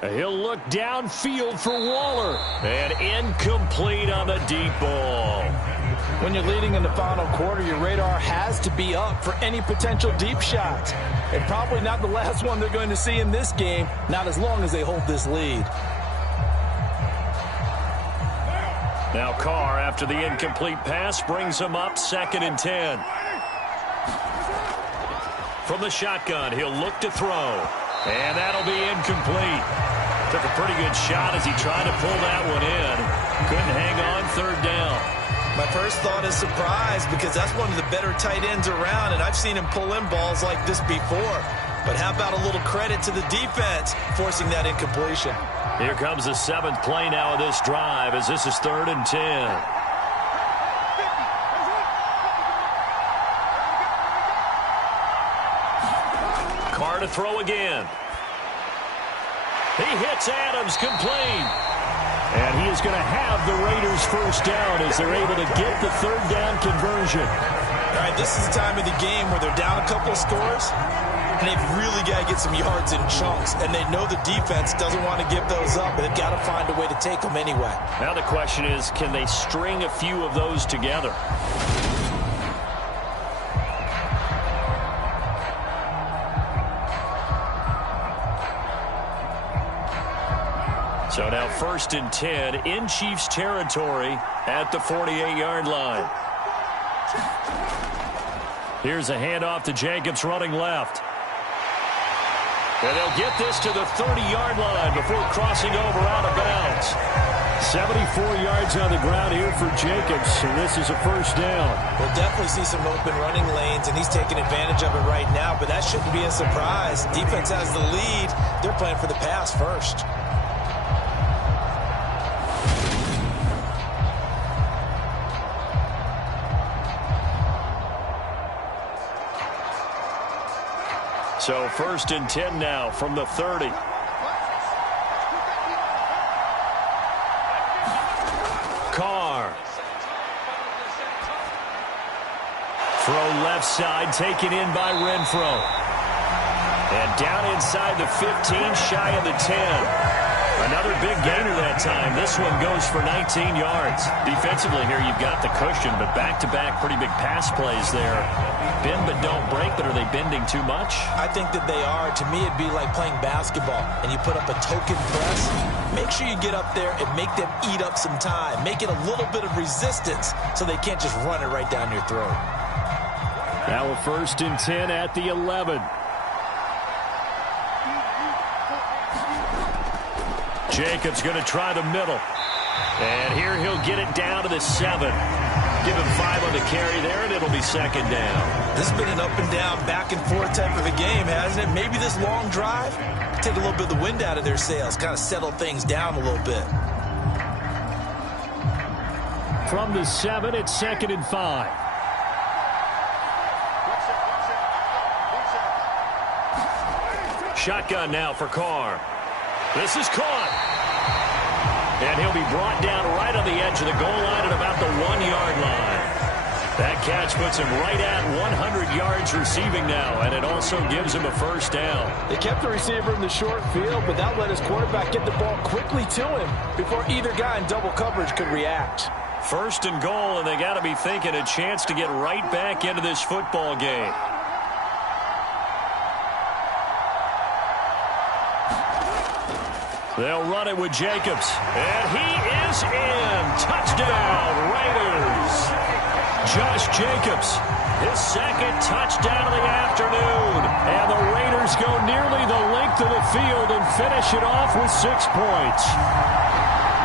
He'll look downfield for Waller. And incomplete on the deep ball. When you're leading in the final quarter, your radar has to be up for any potential deep shots. And probably not the last one they're going to see in this game, not as long as they hold this lead. Now Carr, after the incomplete pass, brings him up 2nd and 10. From the shotgun, he'll look to throw. And that'll be incomplete. Took a pretty good shot as he tried to pull that one in. Couldn't hang on 3rd down. My first thought is surprise, because that's one of the better tight ends around, and I've seen him pull in balls like this before. But how about a little credit to the defense forcing that incompletion? Here comes the 7th play now of this drive, as this is 3rd and 10. Carr to throw again. He hits Adams complete. And he is going to have the Raiders 1st down as they're able to get the 3rd down conversion. All right, this is the time of the game where they're down a couple of scores, and they've really got to get some yards in chunks, and they know the defense doesn't want to give those up, but they've got to find a way to take them anyway. Now the question is, can they string a few of those together? So now 1st and 10 in Chiefs territory at the 48-yard line. Here's a handoff to Jacobs running left. And they'll get this to the 30-yard line before crossing over out of bounds. 74 yards on the ground here for Jacobs, and this is a 1st down. We'll definitely see some open running lanes, and he's taking advantage of it right now, but that shouldn't be a surprise. Defense has the lead. They're playing for the pass first. So 1st and 10 now from the 30. Carr. Throw left side, taken in by Renfro. And down inside the 15, shy of the 10. Another big gainer that time. This one goes for 19 yards. Defensively here, you've got the cushion, but back-to-back pretty big pass plays there. Bend but don't break, but are they bending too much? I think that they are. To me, it'd be like playing basketball, and you put up a token press. Make sure you get up there and make them eat up some time. Make it a little bit of resistance so they can't just run it right down your throat. Now a 1st and 10 at the 11. Jacobs going to try the middle. And here he'll get it down to the 7. Give him 5 on the carry there, and it'll be 2nd down. This has been an up and down, back and forth type of a game, hasn't it? Maybe this long drive take a little bit of the wind out of their sails, kind of settle things down a little bit. From the 7, it's 2nd and 5. Shotgun now for Carr. This is caught. And he'll be brought down right on the edge of the goal line at about the 1-yard line. That catch puts him right at 100 yards receiving now, and it also gives him a 1st down. They kept the receiver in the short field, but that let his quarterback get the ball quickly to him before either guy in double coverage could react. 1st and goal, and they got to be thinking a chance to get right back into this football game. They'll run it with Jacobs. And he is in. Touchdown, Raiders. Josh Jacobs, his 2nd touchdown of the afternoon. And the Raiders go nearly the length of the field and finish it off with 6 points.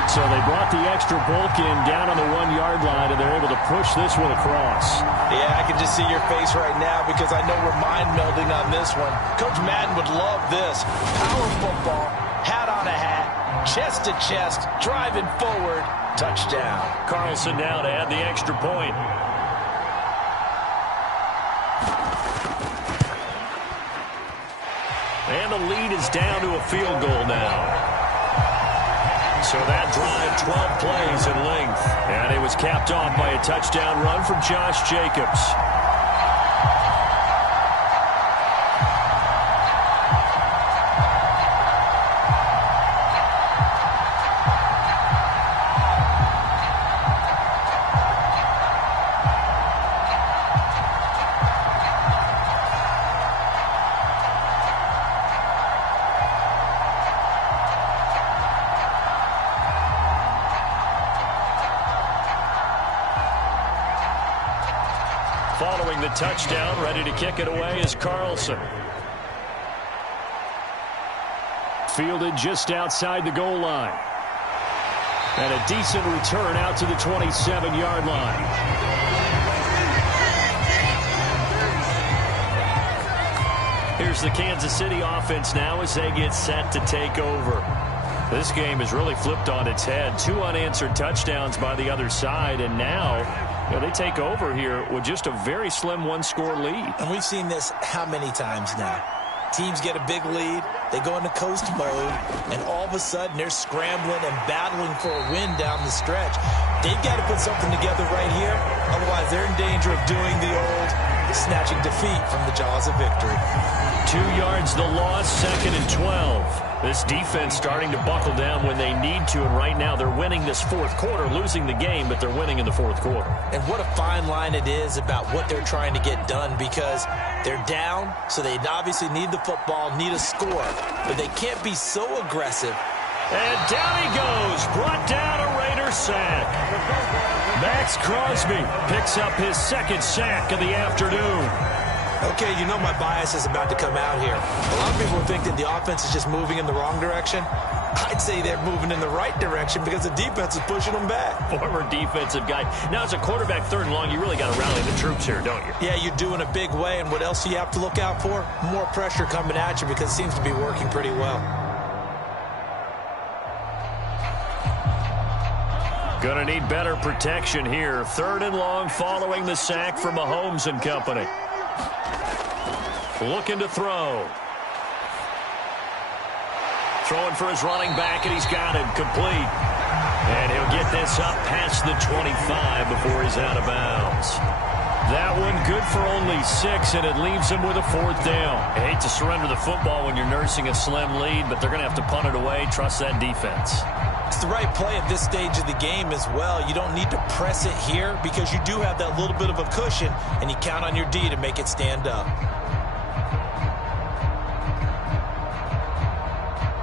So they brought the extra bulk in down on the 1-yard line, and they're able to push this one across. Yeah, I can just see your face right now because I know we're mind melding on this one. Coach Madden would love this. Power football. Hat on a hat, chest to chest, driving forward, touchdown. Carlson now to add the extra point. And the lead is down to a field goal now. So that drive, 12 plays in length. And it was capped off by a touchdown run from Josh Jacobs. Following the touchdown, ready to kick it away is Carlson. Fielded just outside the goal line. And a decent return out to the 27-yard line. Here's the Kansas City offense now as they get set to take over. This game has really flipped on its head. 2 unanswered touchdowns by the other side, and now they take over here with just a very slim 1-score lead. And we've seen this how many times now? Teams get a big lead, they go into coast mode, and all of a sudden they're scrambling and battling for a win down the stretch. They've got to put something together right here, otherwise they're in danger of doing the old snatching defeat from the jaws of victory. 2 yards the loss, 2nd and 12. This defense starting to buckle down when they need to, and right now they're winning this fourth quarter, losing the game, but they're winning in the fourth quarter. And what a fine line it is about what they're trying to get done, because they're down, so they obviously need the football, need a score, but they can't be so aggressive. And down he goes, brought down a Raider sack. Max Crosby picks up his 2nd sack of the afternoon. Okay, you know my bias is about to come out here. A lot of people think that the offense is just moving in the wrong direction. I'd say they're moving in the right direction because the defense is pushing them back. Former defensive guy. Now, as a quarterback, 3rd and long, you really got to rally the troops here, don't you? Yeah, you do in a big way, and what else do you have to look out for? More pressure coming at you because it seems to be working pretty well. Gonna need better protection here. 3rd and long following the sack from Mahomes and company. Looking to throw. Throwing for his running back, and he's got him complete. And he'll get this up past the 25 before he's out of bounds. That one good for only 6, and it leaves him with a 4th down. I hate to surrender the football when you're nursing a slim lead, but they're going to have to punt it away. Trust that defense. It's the right play at this stage of the game as well. You don't need to press it here because you do have that little bit of a cushion, and you count on your D to make it stand up.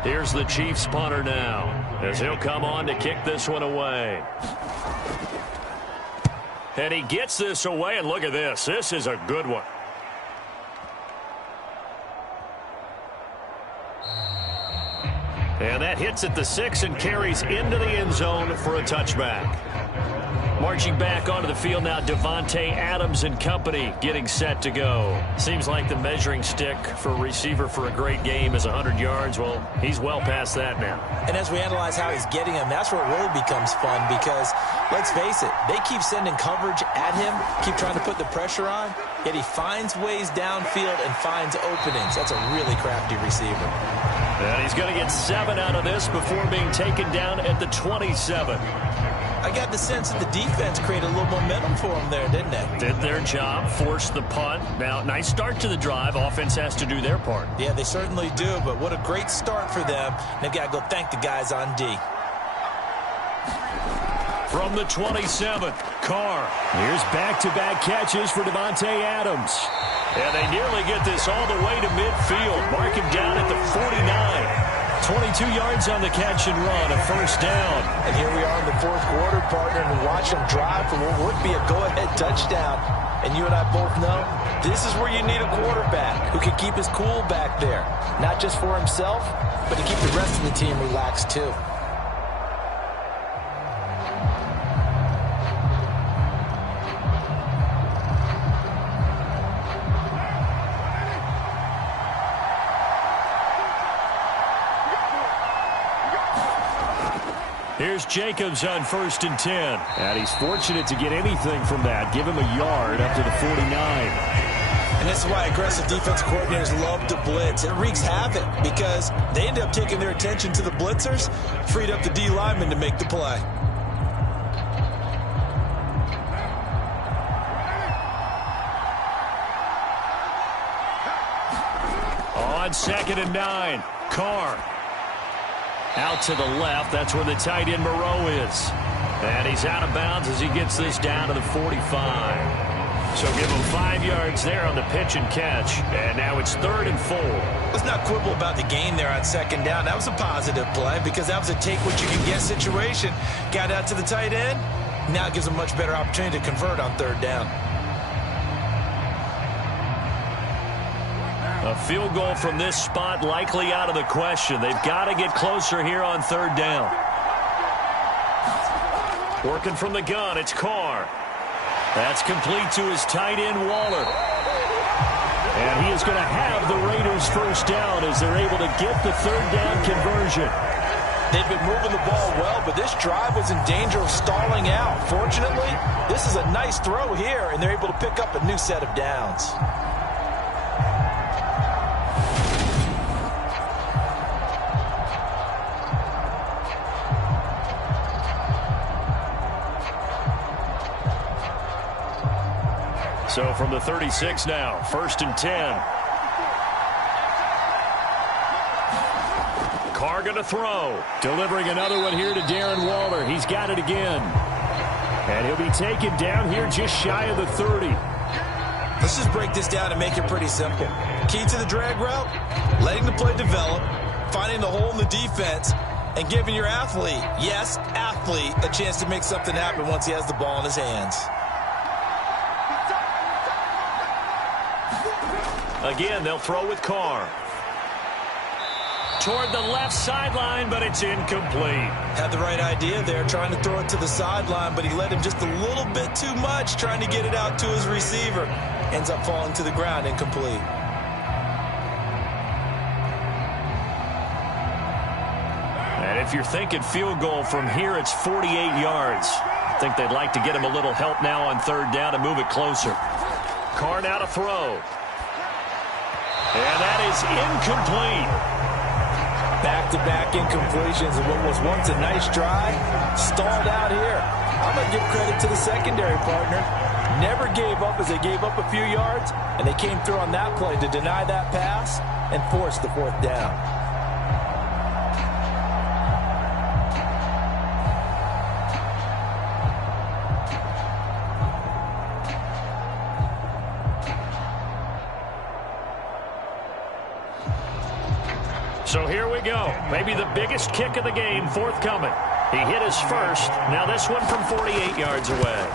Here's the Chiefs punter now, as he'll come on to kick this one away. And he gets this away, and look at this. This is a good one. And that hits at the 6 and carries into the end zone for a touchback. Marching back onto the field now, Davante Adams and company getting set to go. Seems like the measuring stick for a receiver for a great game is 100 yards. Well, he's well past that now. And as we analyze how he's getting them, that's where it really becomes fun because, let's face it, they keep sending coverage at him, keep trying to put the pressure on, yet he finds ways downfield and finds openings. That's a really crafty receiver. And he's going to get 7 out of this before being taken down at the 27. I got the sense that the defense created a little momentum for them there, didn't they? Did their job, forced the punt. Now, nice start to the drive. Offense has to do their part. Yeah, they certainly do, but what a great start for them. They've got to go thank the guys on D. From the 27, Carr. Here's back-to-back catches for Davante Adams. And they nearly get this all the way to midfield. Mark him down at the 49. 22 yards on the catch and run, a 1st down. And here we are in the 4th quarter, partner, and watch them drive for what would be a go-ahead touchdown. And you and I both know this is where you need a quarterback who can keep his cool back there. Not just for himself, but to keep the rest of the team relaxed too. Here's Jacobs on 1st and 10. And he's fortunate to get anything from that. Give him a yard up to the 49. And this is why aggressive defense coordinators love to blitz. It wreaks havoc because they end up taking their attention to the blitzers, freed up the D lineman to make the play. On 2nd and 9, Carr. Out to the left, that's where the tight end Moreau is. And he's out of bounds as he gets this down to the 45. So give him 5 yards there on the pitch and catch. And now it's 3rd and 4. Let's not quibble about the gain there on 2nd down. That was a positive play because that was a take-what-you-can-get situation. Got out to the tight end. Now it gives them a much better opportunity to convert on 3rd down. A field goal from this spot likely out of the question. They've got to get closer here on 3rd down. Working from the gun, it's Carr. That's complete to his tight end, Waller. And he is going to have the Raiders' 1st down as they're able to get the 3rd down conversion. They've been moving the ball well, but this drive was in danger of stalling out. Fortunately, this is a nice throw here, and they're able to pick up a new set of downs. So from the 36 now, 1st and 10. Carr going to throw. Delivering another one here to Darren Waller. He's got it again. And he'll be taken down here just shy of the 30. Let's just break this down and make it pretty simple. Key to the drag route, letting the play develop, finding the hole in the defense, and giving your athlete, yes, athlete, a chance to make something happen once he has the ball in his hands. Again, they'll throw with Carr. Toward the left sideline, but it's incomplete. Had the right idea there, trying to throw it to the sideline, but he let him just a little bit too much, trying to get it out to his receiver. Ends up falling to the ground, incomplete. And if you're thinking field goal from here, it's 48 yards. I think they'd like to get him a little help now on 3rd down and move it closer. Carr now to throw. And that is incomplete. Back-to-back incompletions and what was once a nice drive stalled out here. I'm going to give credit to the secondary partner. Never gave up as they gave up a few yards, and they came through on that play to deny that pass and force the 4th down. So here we go. Maybe the biggest kick of the game forthcoming. He hit his first. Now this one from 48 yards away.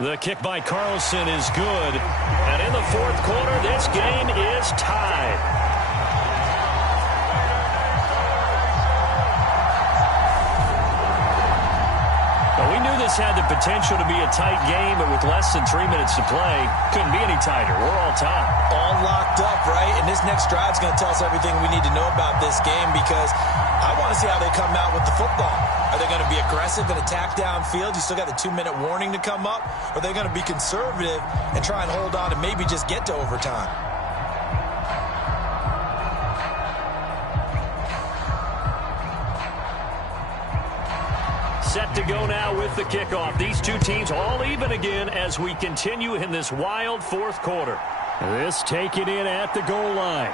The kick by Carlson is good. And in the 4th quarter, this game is tied. Well, we knew this had the potential to be a tight game, but with less than 3 minutes to play, couldn't be any tighter. We're all tied. All locked up, right? And this next drive is going to tell us everything we need to know about this game because I want to see how they come out with the football. Are they going to be aggressive and attack downfield? You still got the 2-minute warning to come up. Or are they going to be conservative and try and hold on and maybe just get to overtime? Set to go now with the kickoff. These two teams all even again as we continue in this wild 4th quarter. This taken in at the goal line.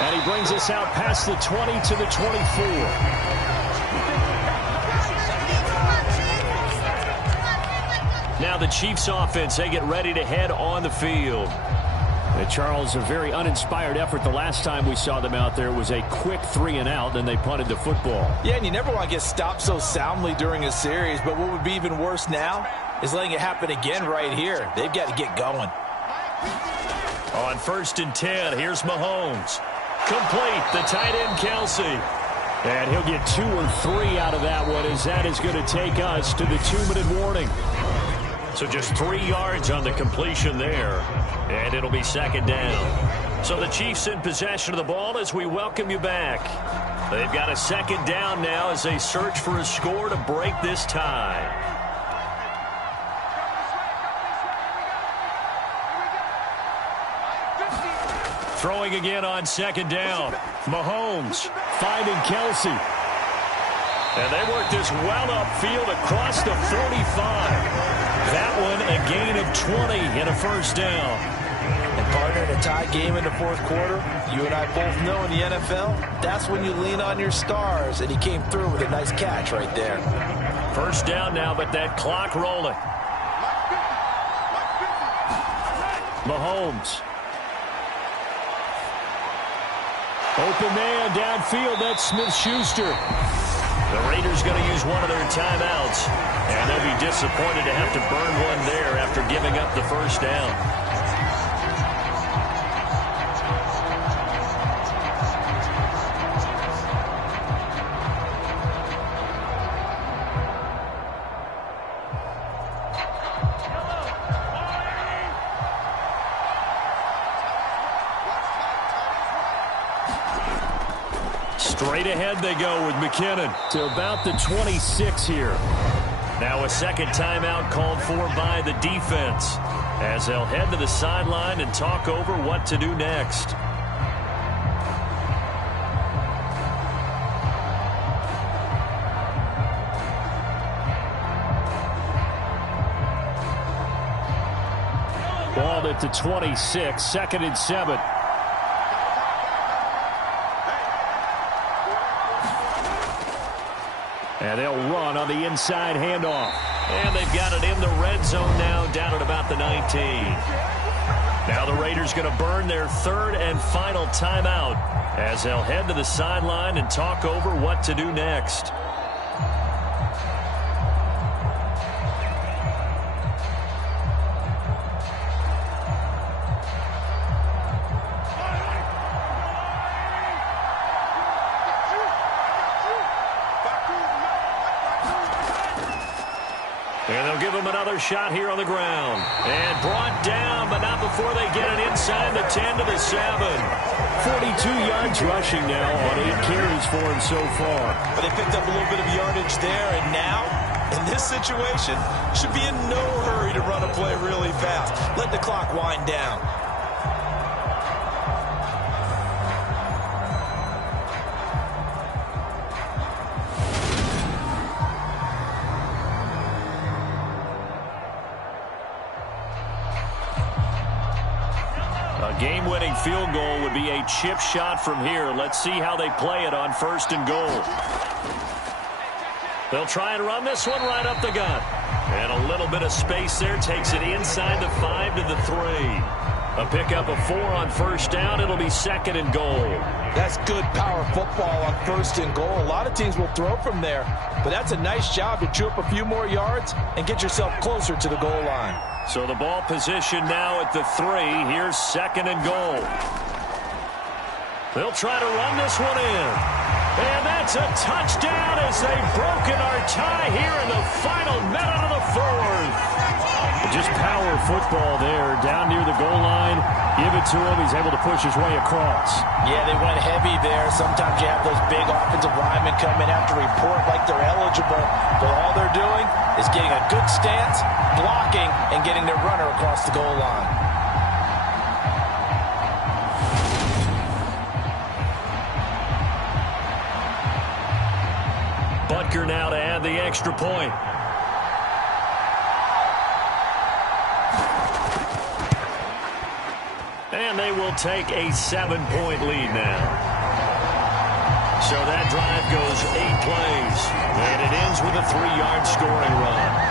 And he brings us out past the 20 to the 24. Now the Chiefs offense, they get ready to head on the field. Charles, a very uninspired effort. The last time we saw them out there was a quick 3-and-out, and they punted the football. Yeah, and you never want to get stopped so soundly during a series, but what would be even worse now is letting it happen again right here. They've got to get going. On 1st and 10, here's Mahomes. Complete, the tight end Kelsey. And he'll get 2 or 3 out of that one as that is going to take us to the 2-minute warning. So just 3 yards on the completion there. And it'll be 2nd down. So the Chiefs in possession of the ball as we welcome you back. They've got a 2nd down now as they search for a score to break this tie. Throwing again on 2nd down. Mahomes finding Kelsey. And they work this well upfield across the 45. That one a gain of 20 and a 1st down. And partner, in a tie game in the 4th quarter, you and I both know in the NFL, that's when you lean on your stars, and he came through with a nice catch right there. 1st down now, but that clock rolling. Mahomes. Open man downfield, that's Smith-Schuster. The Raiders going to use one of their timeouts, and they'll be disappointed to have to burn one there after giving up the 1st down. Straight ahead they go with McKinnon to about the 26 here. Now a 2nd timeout called for by the defense as they'll head to the sideline and talk over what to do next. at the 26, 2nd and 7. And they'll run on the inside handoff. And they've got it in the red zone now, down at about the 19. Now the Raiders going to burn their 3rd and final timeout as they'll head to the sideline and talk over what to do next. And they'll give him another shot here on the ground. And brought down, but not before they get it inside the 10 to the 7. 42 yards rushing now on 8 carries for him so far. But they picked up a little bit of yardage there, and now, in this situation, should be in no hurry to run a play really fast. Let the clock wind down. A game-winning field goal would be a chip shot from here. Let's see how they play it on 1st and goal. They'll try and run this one right up the gut. And a little bit of space there takes it inside the 5 to the 3. A pickup of 4 on 1st down. It'll be 2nd and goal. That's good power football on 1st and goal. A lot of teams will throw from there, but that's a nice job to chew up a few more yards and get yourself closer to the goal line. So the ball position now at the 3. Here's 2nd and goal. They'll try to run this one in. And that's a touchdown as they've broken our tie here in the final minute of the 4th. Just power football there down near the goal line. Give it to him. He's able to push his way across. Yeah, they went heavy there. Sometimes you have those big offensive linemen come in, have to report like they're eligible. But all they're doing is getting a good stance, blocking, and getting their runner across the goal line. Butker now to add the extra point. And they will take a 7-point lead now. So that drive goes 8 plays. And it ends with a 3-yard scoring run.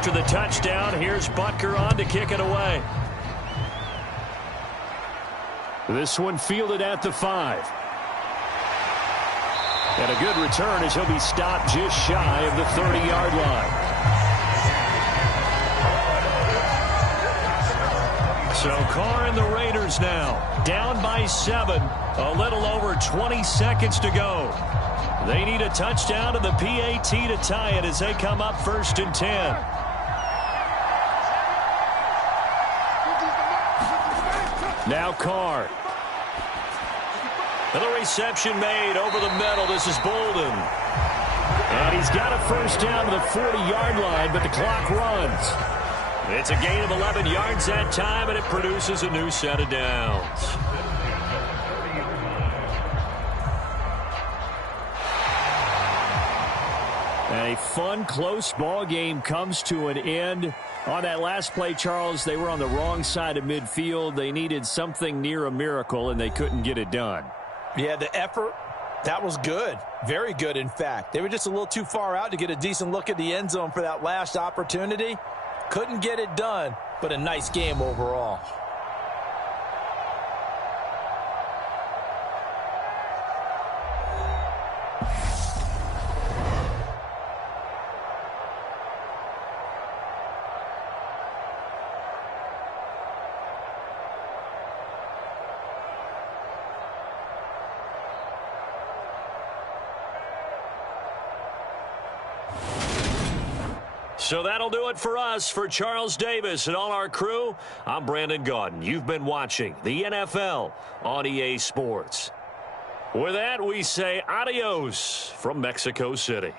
After the touchdown, here's Butker on to kick it away. This one fielded at the 5. And a good return as he'll be stopped just shy of the 30-yard line. So Carr and the Raiders now down by 7. A little over 20 seconds to go. They need a touchdown to the PAT to tie it as they come up 1st and 10. Now Carr. And the reception made over the middle. This is Bolden. And he's got a 1st down to the 40-yard line, but the clock runs. It's a gain of 11 yards that time, and it produces a new set of downs. And a fun, close ball game comes to an end. On that last play, Charles, they were on the wrong side of midfield. They needed something near a miracle, and they couldn't get it done. Yeah, the effort, that was good. Very good, in fact. They were just a little too far out to get a decent look at the end zone for that last opportunity. Couldn't get it done, but a nice game overall. So that'll do it for us. For Charles Davis and all our crew, I'm Brandon Gaudin. You've been watching the NFL on EA Sports. With that, we say adios from Mexico City.